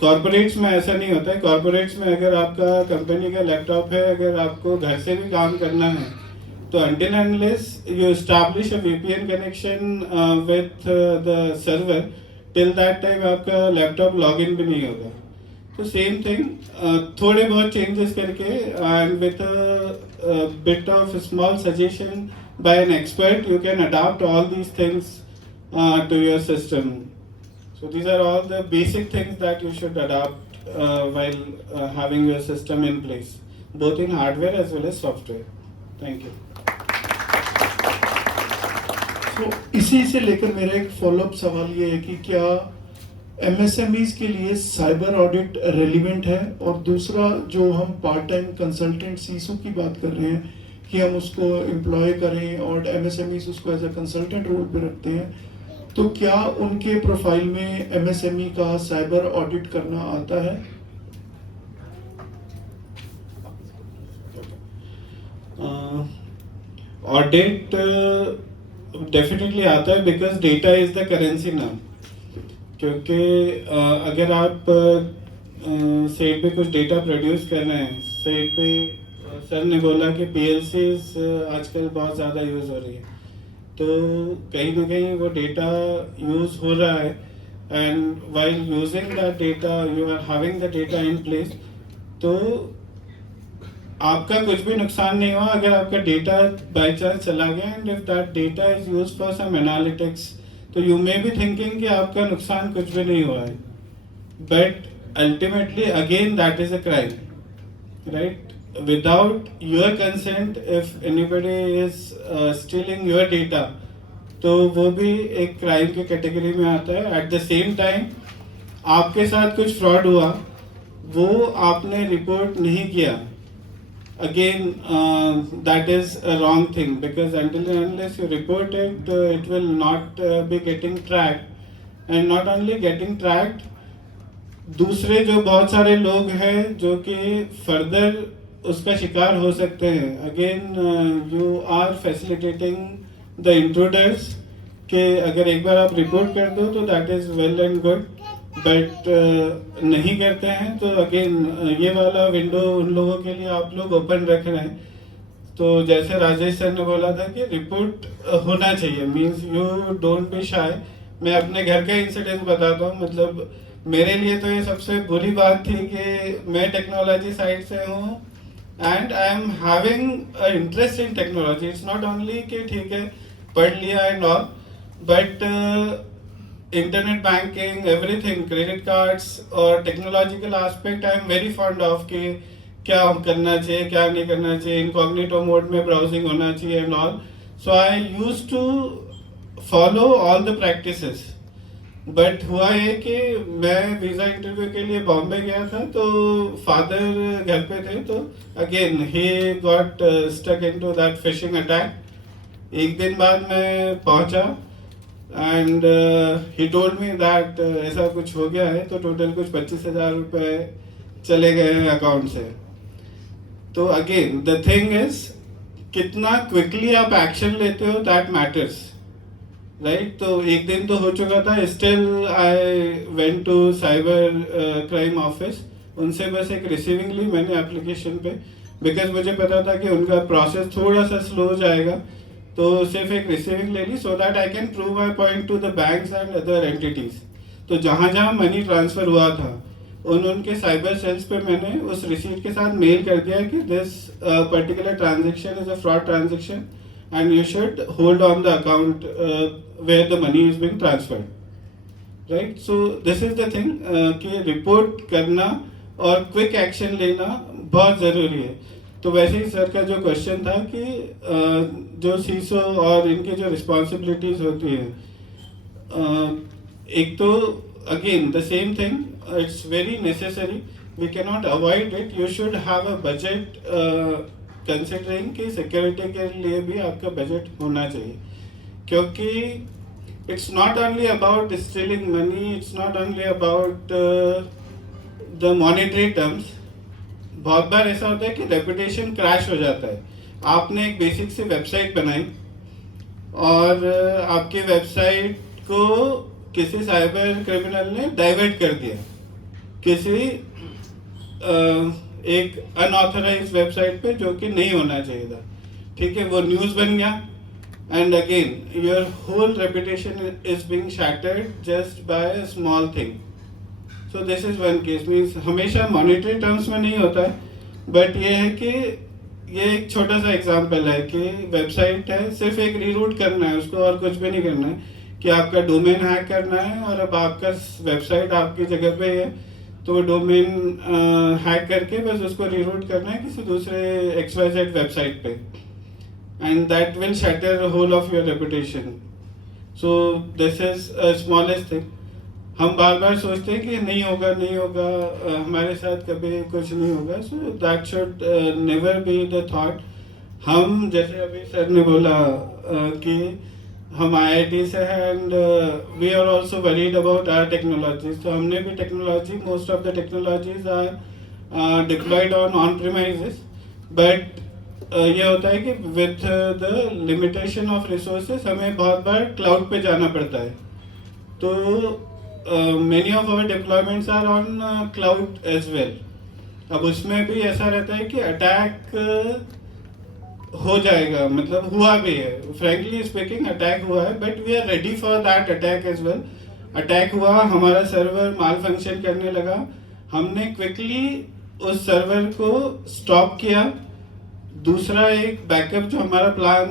कॉर्पोरेट्स में ऐसा नहीं होता है. कॉर्पोरेट्स में अगर आपका कंपनी का लैपटॉप है, अगर आपको घर से भी काम करना है तो until unless you establish a VPN connection with the server, till that time आपका लैपटॉप लॉगिन भी नहीं होगा. तो सेम थिंग थोड़े बहुत चेंजेस करके and with bit of small suggestion by an expert you can adopt all these things to your system. So these are all the basic things that you should adopt while having your system in place, both in hardware as well as software. Thank you. तो इसी से लेकर मेरा एक follow up सवाल ये है कि क्या MSMEs के लिए साइबर ऑडिट रेलिवेंट है, और दूसरा जो हम पार्ट टाइम कंसल्टेंट सीसो की बात कर रहे हैं कि हम उसको एम्प्लॉय करें और MSMEs उसको एज अ कंसल्टेंट रोल पे रखते हैं, तो क्या उनके प्रोफाइल में MSME का साइबर ऑडिट करना आता है? ऑडिट डेफिनेटली आता है because data is the currency now. क्योंकि अगर आप सेट पे कुछ डेटा प्रोड्यूस कर रहे हैं, सेट पे सर ने बोला कि PLCs आजकल बहुत ज़्यादा यूज़ हो रही है, तो कहीं ना कहीं वो डेटा यूज़ हो रहा है and while using that data you are having the data in place. तो आपका कुछ भी नुकसान नहीं हुआ अगर आपका डेटा बाई चांस चला गया and if that data is use for some analytics, तो यू मे बी थिंकिंग कि आपका नुकसान कुछ भी नहीं हुआ है, but ultimately again that is a crime, right. Without your consent if anybody is stealing your data, तो वो भी एक क्राइम की कैटेगरी में आता है. एट द सेम टाइम आपके साथ कुछ फ्रॉड हुआ, वो आपने रिपोर्ट नहीं किया, again that is a wrong thing, because until and unless you report it, it will not be getting tracked, and not only getting tracked, दूसरे जो बहुत सारे लोग हैं जो कि फर्दर उसका शिकार हो सकते हैं. Again you are facilitating the intruders कि अगर एक बार आप रिपोर्ट कर दो तो that is well and good, but नहीं करते हैं तो अगेन ये वाला विंडो उन लोगों के लिए आप लोग ओपन रख रहे हैं. तो जैसे राजेश सर ने बोला था कि रिपोर्ट होना चाहिए, means you don't be shy. मैं अपने घर का इंसिडेंट बताता हूँ. मतलब मेरे लिए तो ये सबसे बुरी बात थी कि मैं टेक्नोलॉजी साइड से हूँ and I am having interest in technology. It's not only कि ठीक है पढ़ लिया and all, but internet banking, everything, credit cards और technological aspect I am very fond of कि क्या करना चाहिए क्या नहीं करना चाहिए, इनकॉग्निटो मोड में ब्राउजिंग होना चाहिए and all. So I used to follow all the practices. But हुआ ये कि मैं वीज़ा इंटरव्यू के लिए बॉम्बे गया था, तो फादर घर पे थे, तो again he got stuck into that phishing attack. एक दिन बाद मैं पहुंचा and he told me that ऐसा कुछ हो गया है, तो टोटल कुछ 25,000 रुपये चले गए हैं अकाउंट से. तो अगेन द थिंग इज कितना क्विकली आप एक्शन लेते हो दैट मैटर्स, राइट. तो एक दिन तो हो चुका था, still I went to cyber crime office. उनसे बस एक रिसीविंग ली मैंने एप्लीकेशन पे, बिकॉज मुझे पता था कि उनका प्रोसेस थोड़ा सा स्लो हो जाएगा, तो सिर्फ एक रिसीविंग ले ली so that I can prove my point to the banks and other entities. तो जहाँ जहाँ मनी ट्रांसफर हुआ था उनके साइबर सेल्स पे मैंने उस रिसीट के साथ मेल कर दिया कि this particular transaction is a fraud transaction and you should hold on the account where the money is being transferred, right. So this is the thing कि रिपोर्ट करना और क्विक एक्शन लेना बहुत ज़रूरी है. तो वैसे ही सर का जो क्वेश्चन था कि जो सीसो और इनकी जो रिस्पॉन्सिबिलिटीज़ होती है, एक तो again the same thing, it's very necessary, we can not avoid it. You should have a budget considering कि सिक्योरिटी के लिए भी आपका बजट होना चाहिए, क्योंकि it's not only about stealing money, it's not only about the monetary terms. बहुत बार ऐसा होता है कि रेपुटेशन क्रैश हो जाता है. आपने एक बेसिक सी वेबसाइट बनाई और आपकी वेबसाइट को किसी साइबर क्रिमिनल ने डाइवर्ट कर दिया किसी एक अनऑथराइज्ड वेबसाइट पे, जो कि नहीं होना चाहिए था. ठीक है, वो न्यूज़ बन गया and again your whole reputation is being shattered just by a small thing. So this is one case. Means हमेशा मॉनेटरी टर्म्स में नहीं होता है, बट ये है कि ये एक छोटा सा एग्जांपल है कि वेबसाइट है, सिर्फ एक रीरूट करना है उसको, और कुछ भी नहीं करना है. कि आपका डोमेन हैक करना है और अब आपका वेबसाइट आपकी जगह पे है, तो वो डोमेन हैक करके बस उसको रीरूट करना है किसी दूसरे XYZ वेबसाइट पे, and that will shatter whole of your reputation. So this is smallest thing. हम बार बार सोचते हैं कि नहीं होगा नहीं होगा, हमारे साथ कभी कुछ नहीं होगा. So that should never be the thought. हम जैसे अभी सर ने बोला कि हम IIT से हैं and we are also worried about our technologies. तो हमने भी technology, most of the technologies are deployed on premises, but ये होता है कि with the limitation of resources हमें बहुत बार क्लाउड पे जाना पड़ता है. तो many of our deployments are on cloud as well. अब उसमें भी ऐसा रहता है कि अटैक हो जाएगा, मतलब हुआ भी है, फ्रैंकली स्पीकिंग अटैक हुआ है, but we are ready for that attack as well. Attack हुआ, हमारा सर्वर माल फंक्शन करने लगा, हमने क्विकली उस सर्वर को स्टॉप किया. दूसरा एक बैकअप जो हमारा प्लान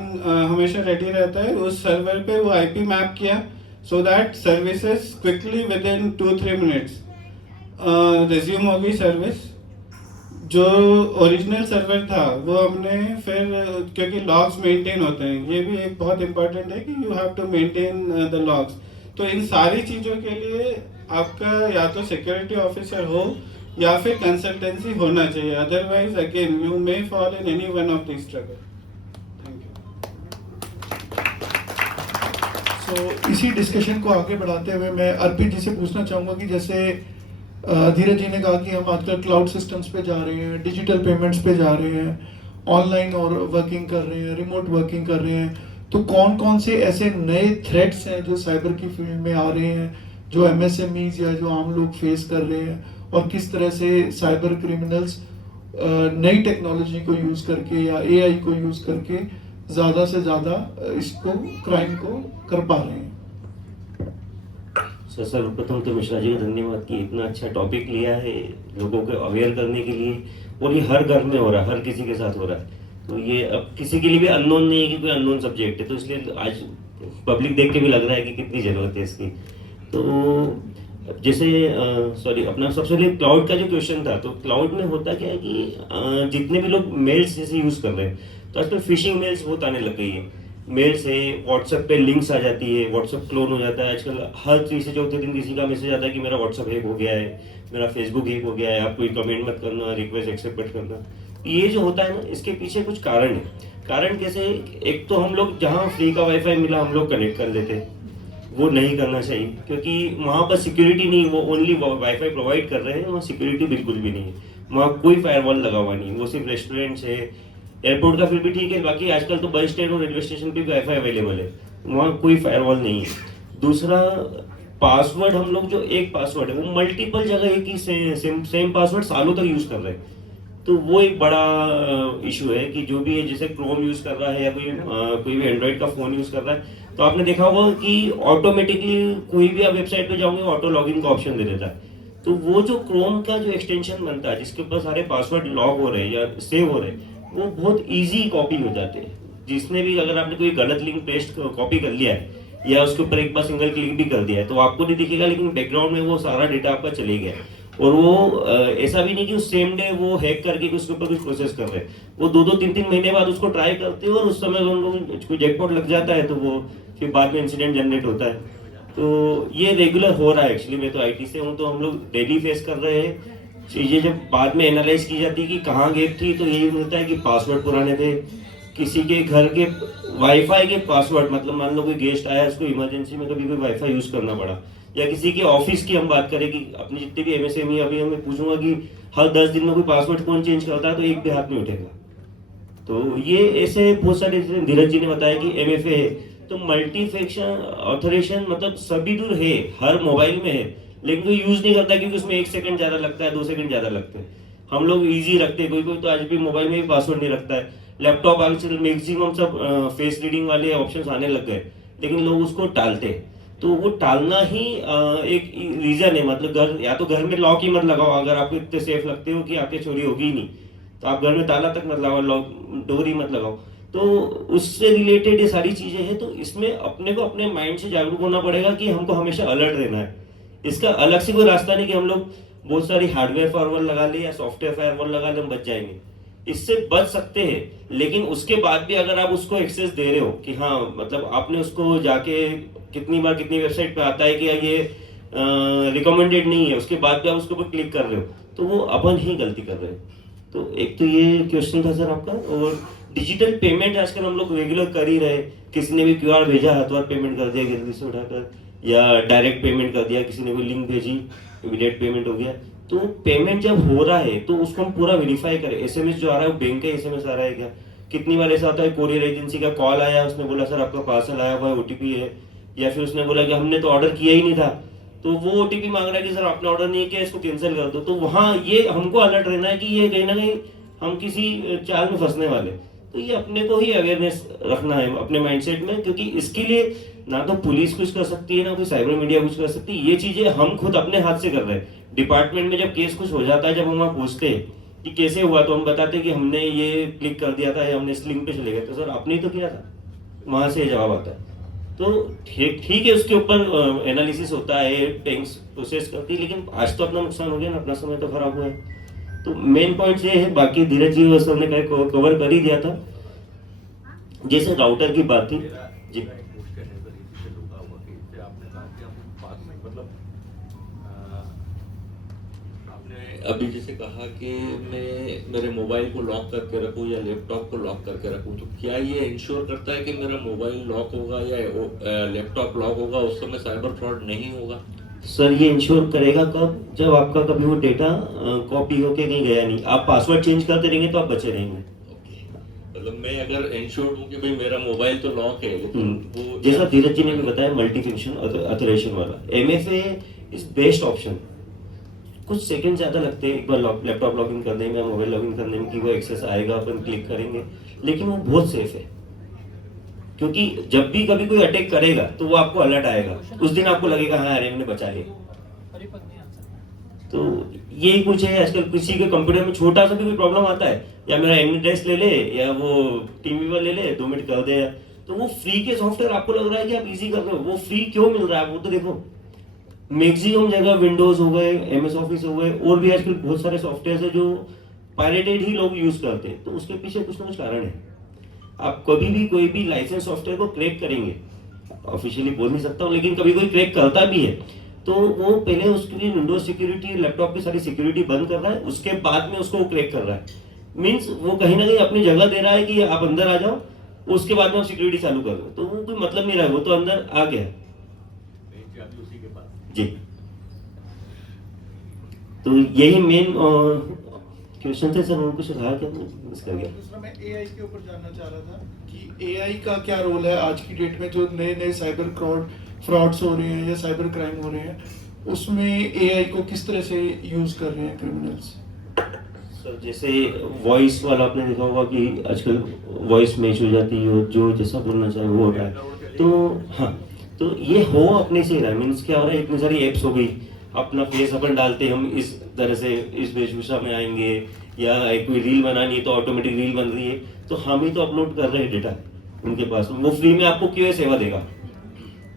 हमेशा रेडी रहता है, उस सर्वर पे वो IP मैप किया, so that services quickly within 2-3 minutes resume होगी सर्विस. जो ओरिजिनल सर्वर था वो हमने फिर, क्योंकि लॉग्स मेंटेन होते हैं, ये भी एक बहुत इंपॉर्टेंट है कि you have to maintain the logs. तो इन सारी चीज़ों के लिए आपका या तो सिक्योरिटी ऑफिसर हो या फिर कंसल्टेंसी होना चाहिए, otherwise again you may fall in any one of this struggle. तो इसी डिस्कशन को आगे बढ़ाते हुए मैं अर्पित जी से पूछना चाहूँगा कि जैसे धीरज जी ने कहा कि हम आजकल क्लाउड सिस्टम्स पे जा रहे हैं, डिजिटल पेमेंट्स पे जा रहे हैं, ऑनलाइन और वर्किंग कर रहे हैं, रिमोट वर्किंग कर रहे हैं, तो कौन कौन से ऐसे नए थ्रेट्स हैं जो साइबर की फील्ड में आ रहे हैं, जो MSMEs या जो आम लोग फेस कर रहे हैं, और किस तरह से साइबर क्रिमिनल्स नई टेक्नोलॉजी को यूज़ करके या AI को यूज़ करके ज़्यादा से ज़्यादा इसको, क्राइम को कर पा रहे हैं. सर्वप्रथम तो मिश्रा जी का धन्यवाद कि इतना अच्छा टॉपिक लिया है लोगों को अवेयर करने के लिए, और ये हर घर में हो रहा है, हर किसी के साथ हो रहा है. तो ये अब किसी के लिए भी अननोन नहीं है कि कोई अननोन सब्जेक्ट है, तो इसलिए आज पब्लिक देख के भी लग रहा है कि कितनी ज़रूरत है इसकी. तो जैसे सॉरी, अपना सबसे पहले क्लाउड का जो क्वेश्चन था, तो क्लाउड में होता क्या है कि जितने भी लोग मेल्स जैसे यूज़ कर रहे हैं, तो आजकल फिशिंग मेल्स बहुत आने लग गई है. मेल्स है, व्हाट्सएप पे लिंक्स आ जाती है, व्हाट्सएप क्लोन हो जाता है. आजकल हर तीसरे चौथे दिन किसी का मैसेज आता है कि मेरा व्हाट्सएप हैक हो गया है, मेरा फेसबुक हैक हो गया है, आप कोई कमेंट मत करना, रिक्वेस्ट एक्सेप्ट मत करना. ये जो होता है ना, इसके पीछे कुछ कारण है. कारण कैसे? एक तो हम लोग जहाँ फ्री का वाईफाई मिला हम लोग कनेक्ट कर देते हैं, वो नहीं करना चाहिए, क्योंकि वहाँ पर सिक्योरिटी नहीं, वो ओनली वाईफाई प्रोवाइड कर रहे हैं, वहाँ सिक्योरिटी बिल्कुल भी नहीं है, वहाँ कोई फायरवॉल लगा हुआ नहीं, वो सिर्फ रेस्टोरेंट्स है, एयरपोर्ट का फिर भी ठीक है, बाकी आजकल तो बस स्टैंड और रेलवे स्टेशन पे भी वाईफाई अवेलेबल है, वहाँ कोई फायरवॉल नहीं है. दूसरा, पासवर्ड हम लोग जो एक पासवर्ड है वो मल्टीपल जगह एक ही सेम पासवर्ड सालों तक यूज़ कर रहे हैं, तो वो एक बड़ा इशू है. कि जो भी है, जैसे क्रोम यूज़ कर रहा है या कोई भी एंड्रॉइड का फ़ोन यूज़ कर रहा है, तो आपने देखा होगा कि ऑटोमेटिकली कोई भी आप वेबसाइट पे जाओगे ऑटो लॉगिन का ऑप्शन दे देता है. तो वो जो क्रोम का जो एक्सटेंशन बनता है जिसके ऊपर सारे पासवर्ड लॉग हो रहे हैं या सेव हो रहे हैं, वो बहुत ईजी कॉपी हो जाते हैं. जिसने भी, अगर आपने कोई गलत लिंक पेस्ट कॉपी कर लिया है या उसके ऊपर एक बार सिंगल क्लिक भी कर दिया है तो आपको नहीं दिखेगा, लेकिन बैकग्राउंड में वो सारा डेटा आपका चले गया। और वो ऐसा भी नहीं कि उस सेम डे वो हैक करके उसके ऊपर कुछ प्रोसेस कर रहे हैं, वो 2-3 महीने बाद उसको ट्राई करते हैं और उस समय उनको जैकपॉट लग जाता है तो वो फिर बाद में इंसिडेंट जनरेट होता है। तो ये रेगुलर हो रहा है। एक्चुअली मैं तो आईटी से हूँ, तो हम लोग डेली फेस कर रहे हैं चीज़ें। जब बाद में एनालाइज की जाती है कि कहाँ गैप थी, तो यही होता है कि पासवर्ड पुराने थे, किसी के घर के वाईफाई के पासवर्ड, मतलब मान लो कोई गेस्ट आया, उसको इमरजेंसी में कभी कोई वाईफाई यूज़ करना पड़ा, या किसी के ऑफिस की हम बात करें कि अपनी जितने भी एमएसएमई, अभी हमें पूछूंगा कि हर 10 दिन में कोई पासवर्ड कौन चेंज करता है, तो एक भी हाथ में उठेगा। तो ये ऐसे बहुत सारे, धीरज जी ने बताया कि एमएफए है, तो मल्टी फैक्शन ऑथराइजेशन मतलब सभी दूर है, हर मोबाइल में है, लेकिन कोई यूज नहीं करता क्योंकि उसमें 1 सेकंड ज्यादा लगता है, 2 सेकंड ज्यादा लगते हैं। हम लोग इजी रखते हैं, कोई कोई तो आज भी मोबाइल में भी पासवर्ड नहीं रखता है। लैपटॉप आजकल मैक्सिमम सब फेस रीडिंग वाले ऑप्शंस आने लग गए, लेकिन लोग उसको टालते हैं। तो वो टालना ही एक रीजन है, मतलब घर, या तो घर में लॉक ही मत लगाओ, अगर आपको इतने सेफ लगते हो कि आपके चोरी होगी ही नहीं, तो आप घर में ताला तक मत लगाओ, लॉक डोर ही मत लगाओ। तो उससे रिलेटेड ये सारी चीजें हैं। तो इसमें अपने को अपने माइंड से जागरूक होना पड़ेगा कि हमको हमेशा अलर्ट रहना है। इसका अलग से कोई रास्ता नहीं कि हम लोग बहुत सारी हार्डवेयर फायरवॉल लगा ले या सॉफ्टवेयर फायरवॉल लगा ले हम बच जाएंगे, इससे बच सकते हैं। लेकिन उसके बाद भी अगर आप उसको एक्सेस दे रहे हो कि हाँ, मतलब आपने उसको जाके कितनी बार कितनी वेबसाइट पे आता है कि ये रिकमेंडेड नहीं है, उसके बाद भी आप उसके ऊपर क्लिक कर रहे हो, तो वो अपन ही गलती कर रहे हैं। तो एक तो ये क्वेश्चन था सर आपका। और डिजिटल पेमेंट आजकल हम लोग रेगुलर कर ही रहे, किसी ने भी क्यूआर भेजा, हाथ वाथ पेमेंट कर दिया गैलरी से उठाकर, या डायरेक्ट पेमेंट कर दिया, किसी ने कोई लिंक भेजी, इमीडिएट पेमेंट हो गया। तो पेमेंट जब हो रहा है तो उसको हम पूरा वेरीफाई करें। एसएमएस जो आ रहा है वो बैंक का एसएमएस आ रहा है क्या? कितनी बार ऐसा होता है कोरियर एजेंसी का कॉल आया, उसने बोला सर आपका पार्सल आया हुआ है, ओटीपी है, या फिर उसने बोला कि हमने तो ऑर्डर किया ही नहीं था, तो वो ओटीपी मांग रहा है कि सर आपने ऑर्डर नहीं किया, इसको कैंसिल कर दो। तो वहाँ ये हमको अलर्ट रहना है कि ये कहीं ना कहीं हम किसी चाल में फंसने वाले। तो ये अपने को ही अवेयरनेस रखना है अपने माइंडसेट में, क्योंकि इसके लिए ना तो पुलिस कुछ कर सकती है, ना कोई साइबर मीडिया कुछ कर सकती है। ये चीजें हम खुद अपने हाथ से कर रहे हैं। डिपार्टमेंट में जब केस कुछ हो जाता है, जब हम वहाँ पूछते हैं कि कैसे हुआ, तो हम बताते हैं कि हमने ये क्लिक कर दिया था या हमने इस लिंक पे चले गए, तो सर आपने ही तो किया था, वहां से जवाब आता है। तो ठीक है, उसके ऊपर एनालिसिस होता है, टैंक्स प्रोसेस करती है, लेकिन आज तो अपना नुकसान हो गया ना, अपना समय तो खराब हुआ है। तो मेन पॉइंट ये है, बाकी धीरज जी वो सर ने कवर कर ही दिया था। जैसे राउटर की बात थी जी, अभी जैसे कहा कि मैं मेरे मोबाइल को लॉक करके रखूं या लैपटॉप को लॉक करके रखूं, तो क्या ये इंश्योर करता है कि मेरा मोबाइल लॉक होगा या लैपटॉप लॉक होगा, उस समय साइबर फ्रॉड नहीं होगा? सर ये इंश्योर करेगा कब? जब आपका कभी वो डेटा कॉपी होके कहीं गया नहीं, आप पासवर्ड चेंज करते रहेंगे तो आप बचे रहेंगे। मतलब मैं अगर इंश्योर्ड हूँ कि भाई मेरा मोबाइल तो लॉक है, लेकिन वो जैसा धीरज जी ने भी बताया मल्टी फंक्शन ऑथराइजेशन वाला एमएफए इज बेस्ट ऑप्शन। कुछ सेकंड ज्यादा लगते हैं एक बार लैपटॉप लॉगिन करने में, मोबाइल लॉगिन करने में, कि वो एक्सेस आएगा, अपन क्लिक करेंगे, लेकिन वो बहुत सेफ है। क्योंकि जब भी कभी कोई अटैक करेगा तो वो आपको अलर्ट आएगा, उस दिन आपको लगेगा हाँ अरे मैंने बचा लिया। तो यही कुछ है। आजकल किसी के कंप्यूटर में छोटा सा भी कोई प्रॉब्लम आता है, या मेरा एड्रेस ले ले या वो टीम वीवर ले ले, 2 मिनट कर दे, तो वो फ्री के सॉफ्टवेयर आपको लग रहा है कि आप इजी कर रहे हो, वो फ्री क्यों मिल रहा है? वो तो देखो मैक्सिमम जगह विंडोज हो गए, एमएस ऑफिस हो गए, और भी आजकल बहुत सारे सॉफ्टवेयर है जो पायरेटेड ही लोग यूज करते हैं। तो उसके पीछे कुछ ना कुछ कारण है। आप कभी भी कोई भी लाइसेंस सॉफ्टवेयर को क्रैक करेंगे, ऑफिशियली बोल नहीं सकता हूँ, लेकिन कभी कोई क्रैक करता भी है, तो वो पहले उसके लिए विंडोज सिक्योरिटी, लैपटॉप की सारी सिक्योरिटी बंद कर रहा है, उसके बाद में उसको वो क्रैक कर रहा है। मीन्स वो कहीं ना कहीं अपनी जगह दे रहा है कि आप अंदर आ जाओ, उसके बाद में आप सिक्योरिटी चालू कर दो, तो वो कोई मतलब नहीं रहा, वो तो अंदर आ गया जी। तो यही मेन क्वेश्चन थे सर। कुछ रहा क्या? इसका गया दूसरा मैं एआई के ऊपर जानना चाह रहा था कि एआई का क्या रोल है आज की डेट में, जो नए नए साइबर फ्रॉड्स हो रहे हैं या साइबर क्राइम हो रहे हैं, उसमें एआई को किस तरह से यूज कर रहे हैं क्रिमिनल्स? सर जैसे वॉइस वाला आपने देखा होगा कि आजकल वॉइस मैच हो जाती है, जो जैसा बोलना चाहे वो हो रहा है। तो हाँ, तो ये हो अपने से रहा है। मीन्स क्या हो रहा है, इतनी सारी एप्स हो गई, अपना फेस अपन डालते हैं, हम इस तरह से इस वेशभूषा में आएंगे, या कोई रील बनानी है तो ऑटोमेटिक रील बन रही है, तो हम ही तो अपलोड कर रहे हैं डेटा उनके पास में। वो फ्री में आपको क्यों सेवा देगा?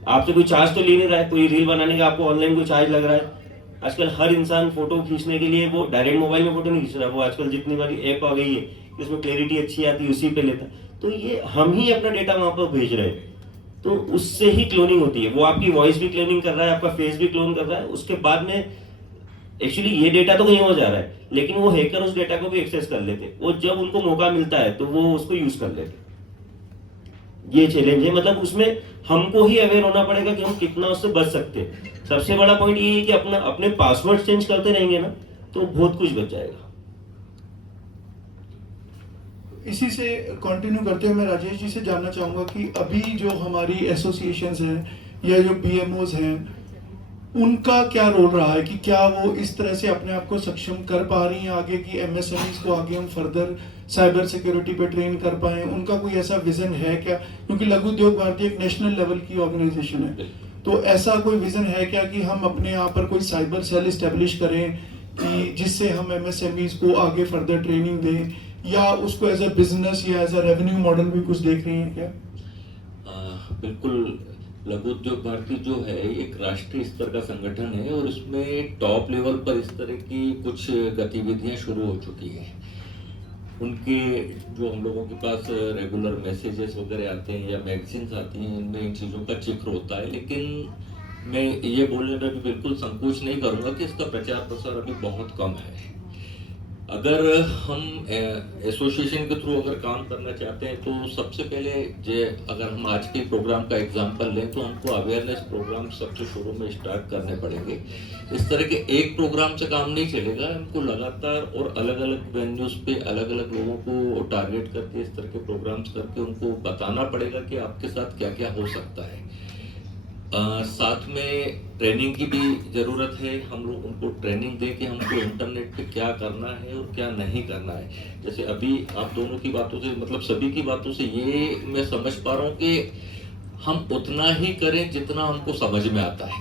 आपसे कोई चार्ज तो ले नहीं रहा है, कोई रील बनाने का आपको ऑनलाइन कोई चार्ज लग रहा है। आजकल हर इंसान फोटो खींचने के लिए वो डायरेक्ट मोबाइल में फोटो नहीं खींच रहा, वो आजकल जितनी बारी ऐप आ गई है कि उसमें क्लैरिटी अच्छी आती है उसी पे लेता है। तो ये हम ही अपना डेटा वहां पर भेज रहे हैं, तो उससे ही क्लोनिंग होती है। वो आपकी वॉइस भी क्लोनिंग कर रहा है, आपका फेस भी क्लोन कर रहा है, उसके बाद में एक्चुअली ये डेटा तो कहीं और जा रहा है, लेकिन वो हैकर उस डेटा को भी एक्सेस कर लेते, वो जब उनको मौका मिलता है तो वो उसको यूज कर लेते। ये चैलेंज है, मतलब उसमें हमको ही अवेयर होना पड़ेगा कि हम कितना उससे बच सकते हैं। सबसे बड़ा पॉइंट ये है कि अपने पासवर्ड चेंज करते रहेंगे ना तो बहुत कुछ बच जाएगा। इसी से कंटिन्यू करते हुए मैं राजेश जी से जानना चाहूंगा कि अभी जो हमारी एसोसिएशंस हैं या जो बीएमओज हैं, उनका क्या रोल रहा है कि क्या वो इस तरह से अपने आप को सक्षम कर पा रही हैं आगे की एमएसएमईज को आगे हम फर्दर साइबर सिक्योरिटी पे ट्रेन कर पाए? उनका कोई ऐसा विजन है क्या? क्योंकि लघु उद्योग भारती एक नेशनल लेवल की ऑर्गेनाइजेशन है, तो ऐसा कोई विजन है क्या कि हम अपने यहाँ पर कोई साइबर सेल इस्टेब्लिश करें कि जिससे हम एमएसएमईज को आगे फर्दर ट्रेनिंग दें, या उसको एज अ बिजनेस या एज अ रेवेन्यू मॉडल भी कुछ देख रही हैं क्या? बिल्कुल। लघु उद्योग भारती जो है एक राष्ट्रीय स्तर का संगठन है और इसमें टॉप लेवल पर इस तरह की कुछ गतिविधियां शुरू हो चुकी हैं। उनके जो हम लोगों के पास रेगुलर मैसेजेस वगैरह आते हैं या मैगजीन्स आती हैं, इनमें इन चीज़ों का जिक्र होता है, लेकिन मैं ये बोलने में भी बिल्कुल संकोच नहीं करूँगा कि इसका प्रचार प्रसार अभी बहुत कम है। अगर हम एसोसिएशन के थ्रू अगर काम करना चाहते हैं तो सबसे पहले अगर हम आज के प्रोग्राम का एग्जांपल लें तो हमको अवेयरनेस प्रोग्राम सबसे शुरू में स्टार्ट करने पड़ेंगे। इस तरह के एक प्रोग्राम से काम नहीं चलेगा, हमको लगातार और अलग अलग वेन्यूज पे अलग अलग लोगों को टारगेट करके इस तरह के प्रोग्राम्स करके उनको बताना पड़ेगा कि आपके साथ क्या क्या हो सकता है। साथ में ट्रेनिंग की भी ज़रूरत है। हम लोग उनको ट्रेनिंग दें कि हमको इंटरनेट पे क्या करना है और क्या नहीं करना है। जैसे अभी आप दोनों की बातों से, मतलब सभी की बातों से ये मैं समझ पा रहा हूँ कि हम उतना ही करें जितना हमको समझ में आता है।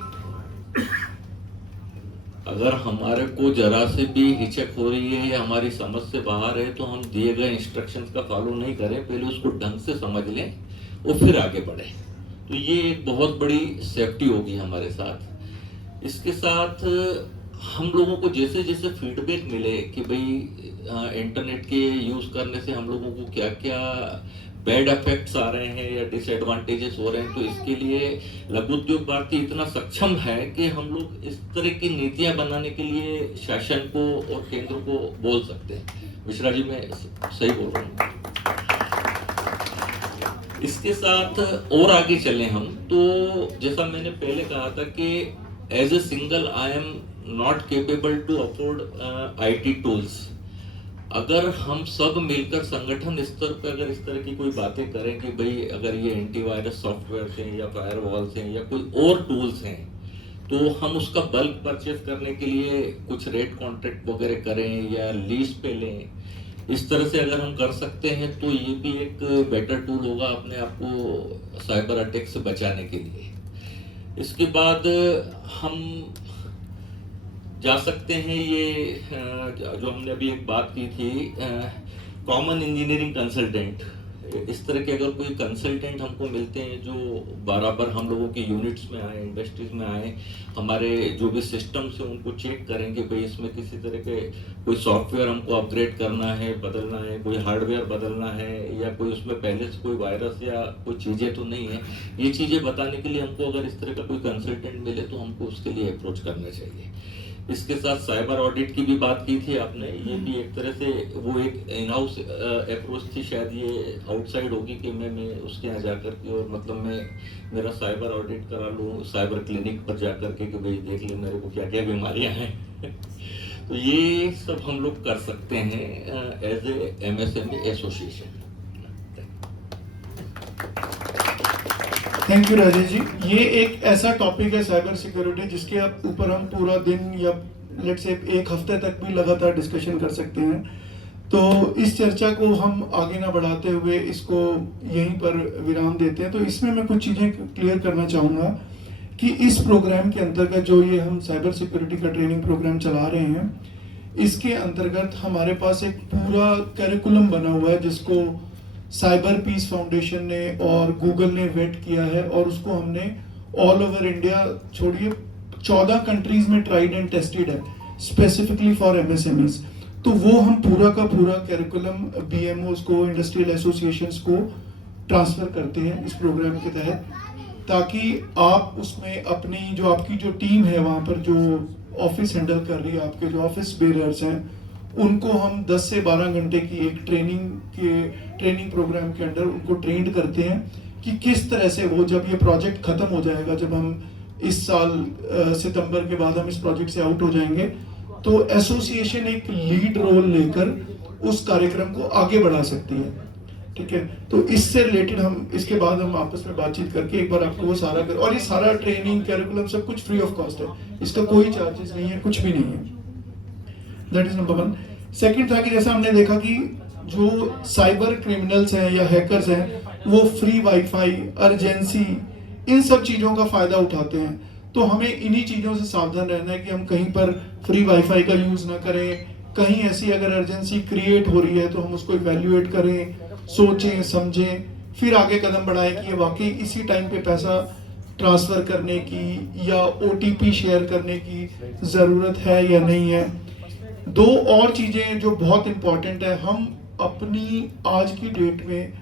अगर हमारे को जरा से भी हिचक हो रही है या हमारी समझ से बाहर है तो हम दिए गए इंस्ट्रक्शंस का फॉलो नहीं करें, पहले उसको ढंग से समझ लें और फिर आगे बढ़ें। तो ये एक बहुत बड़ी सेफ्टी होगी हमारे साथ। इसके साथ हम लोगों को जैसे जैसे फीडबैक मिले कि भाई इंटरनेट के यूज़ करने से हम लोगों को क्या क्या बैड इफेक्ट्स आ रहे हैं या डिसएडवांटेजेस हो रहे हैं, तो इसके लिए लघु उद्योग भारती इतना सक्षम है कि हम लोग इस तरह की नीतियां बनाने के लिए शासन को और केंद्र को बोल सकते हैं। मिश्रा जी, मैं सही बोल रहा हूँ? इसके साथ और आगे चलें हम तो जैसा मैंने पहले कहा था कि as a single I am not capable to afford IT tools. अगर हम सब मिलकर संगठन स्तर पर अगर इस तरह की कोई बातें करें कि भाई अगर ये एंटीवायरस सॉफ्टवेयर हैं या फायरवॉल्स हैं या कोई और टूल्स हैं, तो हम उसका बल्क परचेज करने के लिए कुछ रेट कॉन्ट्रैक्ट वगैरह करें या लीज पे लें। इस तरह से अगर हम कर सकते हैं तो ये भी एक बेटर टूल होगा अपने आप को साइबर अटैक से बचाने के लिए। इसके बाद हम जा सकते हैं ये जो हमने अभी एक बात की थी, कॉमन इंजीनियरिंग कंसल्टेंट। इस तरह के अगर कोई कंसल्टेंट हमको मिलते हैं जो बराबर हम लोगों के यूनिट्स में आए, इंडस्ट्रीज में आए, हमारे जो भी सिस्टम्स हैं उनको चेक करें कि भाई इसमें किसी तरह के कोई सॉफ्टवेयर हमको अपग्रेड करना है, बदलना है, कोई हार्डवेयर बदलना है या कोई उसमें पहले से कोई वायरस या कोई चीज़ें तो नहीं है, ये चीज़ें बताने के लिए हमको अगर इस तरह का कोई कंसल्टेंट मिले तो हमको उसके लिए अप्रोच करना चाहिए। इसके साथ साइबर ऑडिट की भी बात की थी आपने, ये भी एक तरह से वो एक इन हाउस अप्रोच थी, शायद ये आउटसाइड होगी कि मैं उसके यहाँ जा कर के और मतलब मैं मेरा साइबर ऑडिट करा लूँ साइबर क्लिनिक पर जा कर के कि भाई देख ले मेरे को क्या क्या बीमारियाँ हैं। तो ये सब हम लोग कर सकते हैं as a MSME association. Thank you Rajesh ji. ये एक ऐसा टॉपिक है साइबर सिक्योरिटी जिसके ऊपर हम पूरा दिन या लेट से एक हफ्ते तक भी लगातार डिस्कशन कर सकते हैं। तो इस चर्चा को हम आगे ना बढ़ाते हुए इसको यहीं पर विराम देते हैं। तो इसमें मैं कुछ चीज़ें क्लियर करना चाहूँगा कि इस प्रोग्राम के अंतर्गत जो ये हम साइबर सिक्योरिटी का ट्रेनिंग प्रोग्राम चला रहे हैं, इसके अंतर्गत हमारे पास एक पूरा करिकुलम बना हुआ है जिसको साइबर पीस फाउंडेशन ने और गूगल ने वेट किया है और उसको हमने ऑल ओवर इंडिया छोड़िए 14 कंट्रीज में ट्राइड एंड टेस्टेड है स्पेसिफिकली फॉर एमएसएमईज। तो वो हम पूरा का पूरा कैरिकुलम बीएमओज को, इंडस्ट्रियल एसोसिएशंस को ट्रांसफर करते हैं इस प्रोग्राम के तहत, ताकि आप उसमें अपनी जो आपकी जो टीम है वहाँ पर जो ऑफिस हैंडल कर रही है, आपके जो ऑफिस बेरर्स हैं, उनको हम 10 से 12 घंटे की एक ट्रेनिंग प्रोग्राम के अंडर उनको ट्रेंड करते हैं कि किस तरह से वो, जब ये प्रोजेक्ट खत्म हो जाएगा, जब हम इस साल सितंबर के बाद हम इस प्रोजेक्ट से आउट हो जाएंगे, तो एसोसिएशन एक लीड रोल लेकर उस कार्यक्रम को आगे बढ़ा सकती है। ठीक है, तो इससे रिलेटेड हम इसके बाद हम आपस में बातचीत करके एक बार आपको वो सारा और ये सारा ट्रेनिंग कैरिकुलम सब कुछ फ्री ऑफ कॉस्ट है, इसका कोई चार्जेस नहीं है, कुछ भी नहीं है। That is number 1। सेकंड था कि जैसा हमने देखा कि जो साइबर क्रिमिनल्स हैं या हैकर्स हैं, वो फ्री वाईफाई, अर्जेंसी, इन सब चीज़ों का फ़ायदा उठाते हैं। तो हमें इन्हीं चीज़ों से सावधान रहना है कि हम कहीं पर फ्री वाईफाई का यूज़ ना करें। कहीं ऐसी अगर अर्जेंसी क्रिएट हो रही है तो हम उसको इवैल्यूएट करें, सोचें, समझें, फिर आगे कदम बढ़ाएं कि ये वाकई इसी टाइम पे पैसा ट्रांसफ़र करने की या OTP शेयर करने की ज़रूरत है या नहीं है। 2 और चीज़ें जो बहुत इम्पॉर्टेंट है, हम अपनी आज की डेट में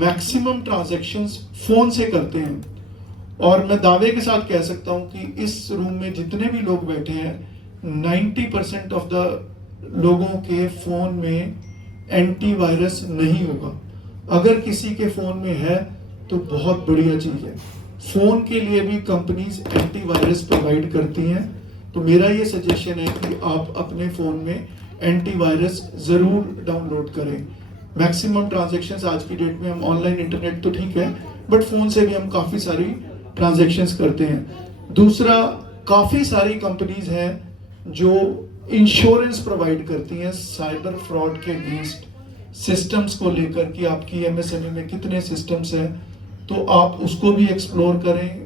मैक्सिमम ट्रांजैक्शंस फ़ोन से करते हैं, और मैं दावे के साथ कह सकता हूं कि इस रूम में जितने भी लोग बैठे हैं 90% ऑफ द लोगों के फ़ोन में एंटीवायरस नहीं होगा। अगर किसी के फ़ोन में है तो बहुत बढ़िया चीज़ है। फ़ोन के लिए भी कंपनीज एंटीवायरस प्रोवाइड करती हैं। तो मेरा ये सजेशन है कि आप अपने फ़ोन में एंटीवायरस ज़रूर डाउनलोड करें। मैक्सिमम ट्रांजैक्शंस आज की डेट में हम ऑनलाइन, इंटरनेट तो ठीक है, बट फ़ोन से भी हम काफ़ी सारी ट्रांजैक्शंस करते हैं। दूसरा, काफ़ी सारी कंपनीज हैं जो इंश्योरेंस प्रोवाइड करती हैं साइबर फ्रॉड के अगेंस्ट, सिस्टम्स को लेकर कि आपकी एमएसएमई में कितने सिस्टम्स हैं, तो आप उसको भी एक्सप्लोर करें।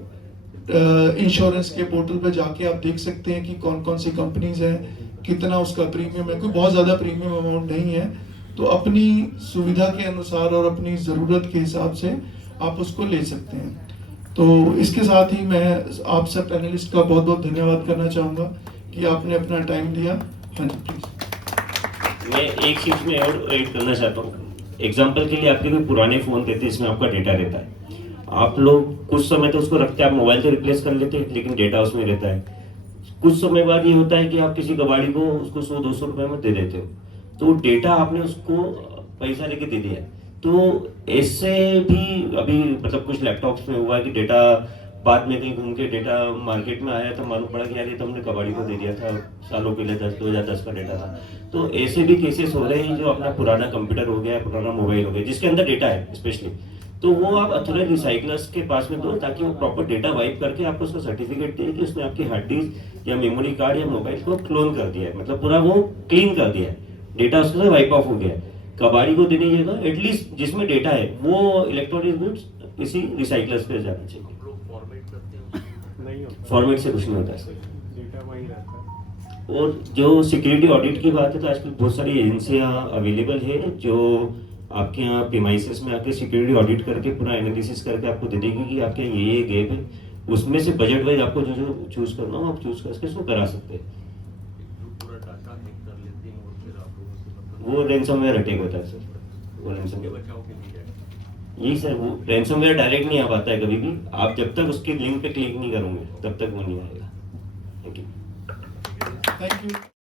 इंश्योरेंस के पोर्टल पे जाके आप देख सकते हैं कि कौन कौन सी कंपनीज हैं, कितना उसका प्रीमियम है। कोई बहुत ज़्यादा प्रीमियम अमाउंट नहीं है, तो अपनी सुविधा के अनुसार और अपनी ज़रूरत के हिसाब से आप उसको ले सकते हैं। तो इसके साथ ही मैं आप सब पैनलिस्ट का बहुत बहुत धन्यवाद करना चाहूँगा कि आपने अपना टाइम दिया। हाँ जी, प्लीज़। मैं एक चीज़ में और ऐड करना चाहता हूँ। एग्जाम्पल के लिए आपके कोई पुराने फ़ोन रहते हैं, इसमें आपका डेटा रहता है। आप लोग कुछ समय तो उसको रखते हैं, आप मोबाइल तो रिप्लेस कर लेते हैं, लेकिन डेटा उसमें रहता है। कुछ समय बाद ये होता है कि आप किसी कबाड़ी को उसको 100-200 रुपये में दे देते हो, तो डेटा आपने उसको पैसा लेके दे दिया। तो इससे भी अभी मतलब कुछ लैपटॉप्स में हुआ है कि डेटा बाद में कहीं घूम के डेटा मार्केट में आया तो मालूम पड़ा कि यार ये तो हमने कबाड़ी को दे दिया था, सालों पहले 2010 का डेटा था। तो ऐसे भी केसेस हो रहे हैं जो अपना पुराना कंप्यूटर हो गया, पुराना मोबाइल हो गया, जिसके अंदर डेटा है स्पेशली, तो वो आप अथोराइज्ड रिसाइकलर्स के पास में दो, ताकि वो प्रॉपर डेटा वाइप करके आपको उसका सर्टिफिकेट दे कि उसने आपकी हार्ड डिस्क या मेमोरी कार्ड या मोबाइल को क्लोन कर दिया है, मतलब पूरा वो क्लीन कर दिया है, डेटा उसके साथ वाइप ऑफ हो गया है। कबाड़ी को देने जगह एटलीस्ट जिसमें डेटा है वो इलेक्ट्रॉनिक गुड्स किसी रिसाइकलर्स पे जाना चाहिए। फॉर्मेट से कुछ नहीं होता है, डेटा वहीं रहता है। और जो सिक्योरिटी ऑडिट की बात है, तो आजकल बहुत सारी एजेंसियां अवेलेबल है जो आपके यहाँ प्रीमाइसेस में आके सिक्योरिटी ऑडिट करके पूरा एनालिसिस करके आपको दे देगी कि आपके ये गैप है, उसमें से बजट वाइज आपको जो जो चूज करना हो आप चूज करके इसको करा सकते हैं। वो रैंसमवेयर अटैक होता है सर, वो रैंसमवेयर यही सर, वो रैंसमवेयर डायरेक्ट नहीं आ पाता है कभी भी, आप जब तक उसके लिंक पे क्लिक नहीं करोगे तब तक वो नहीं आएगा। Thank you. Thank you.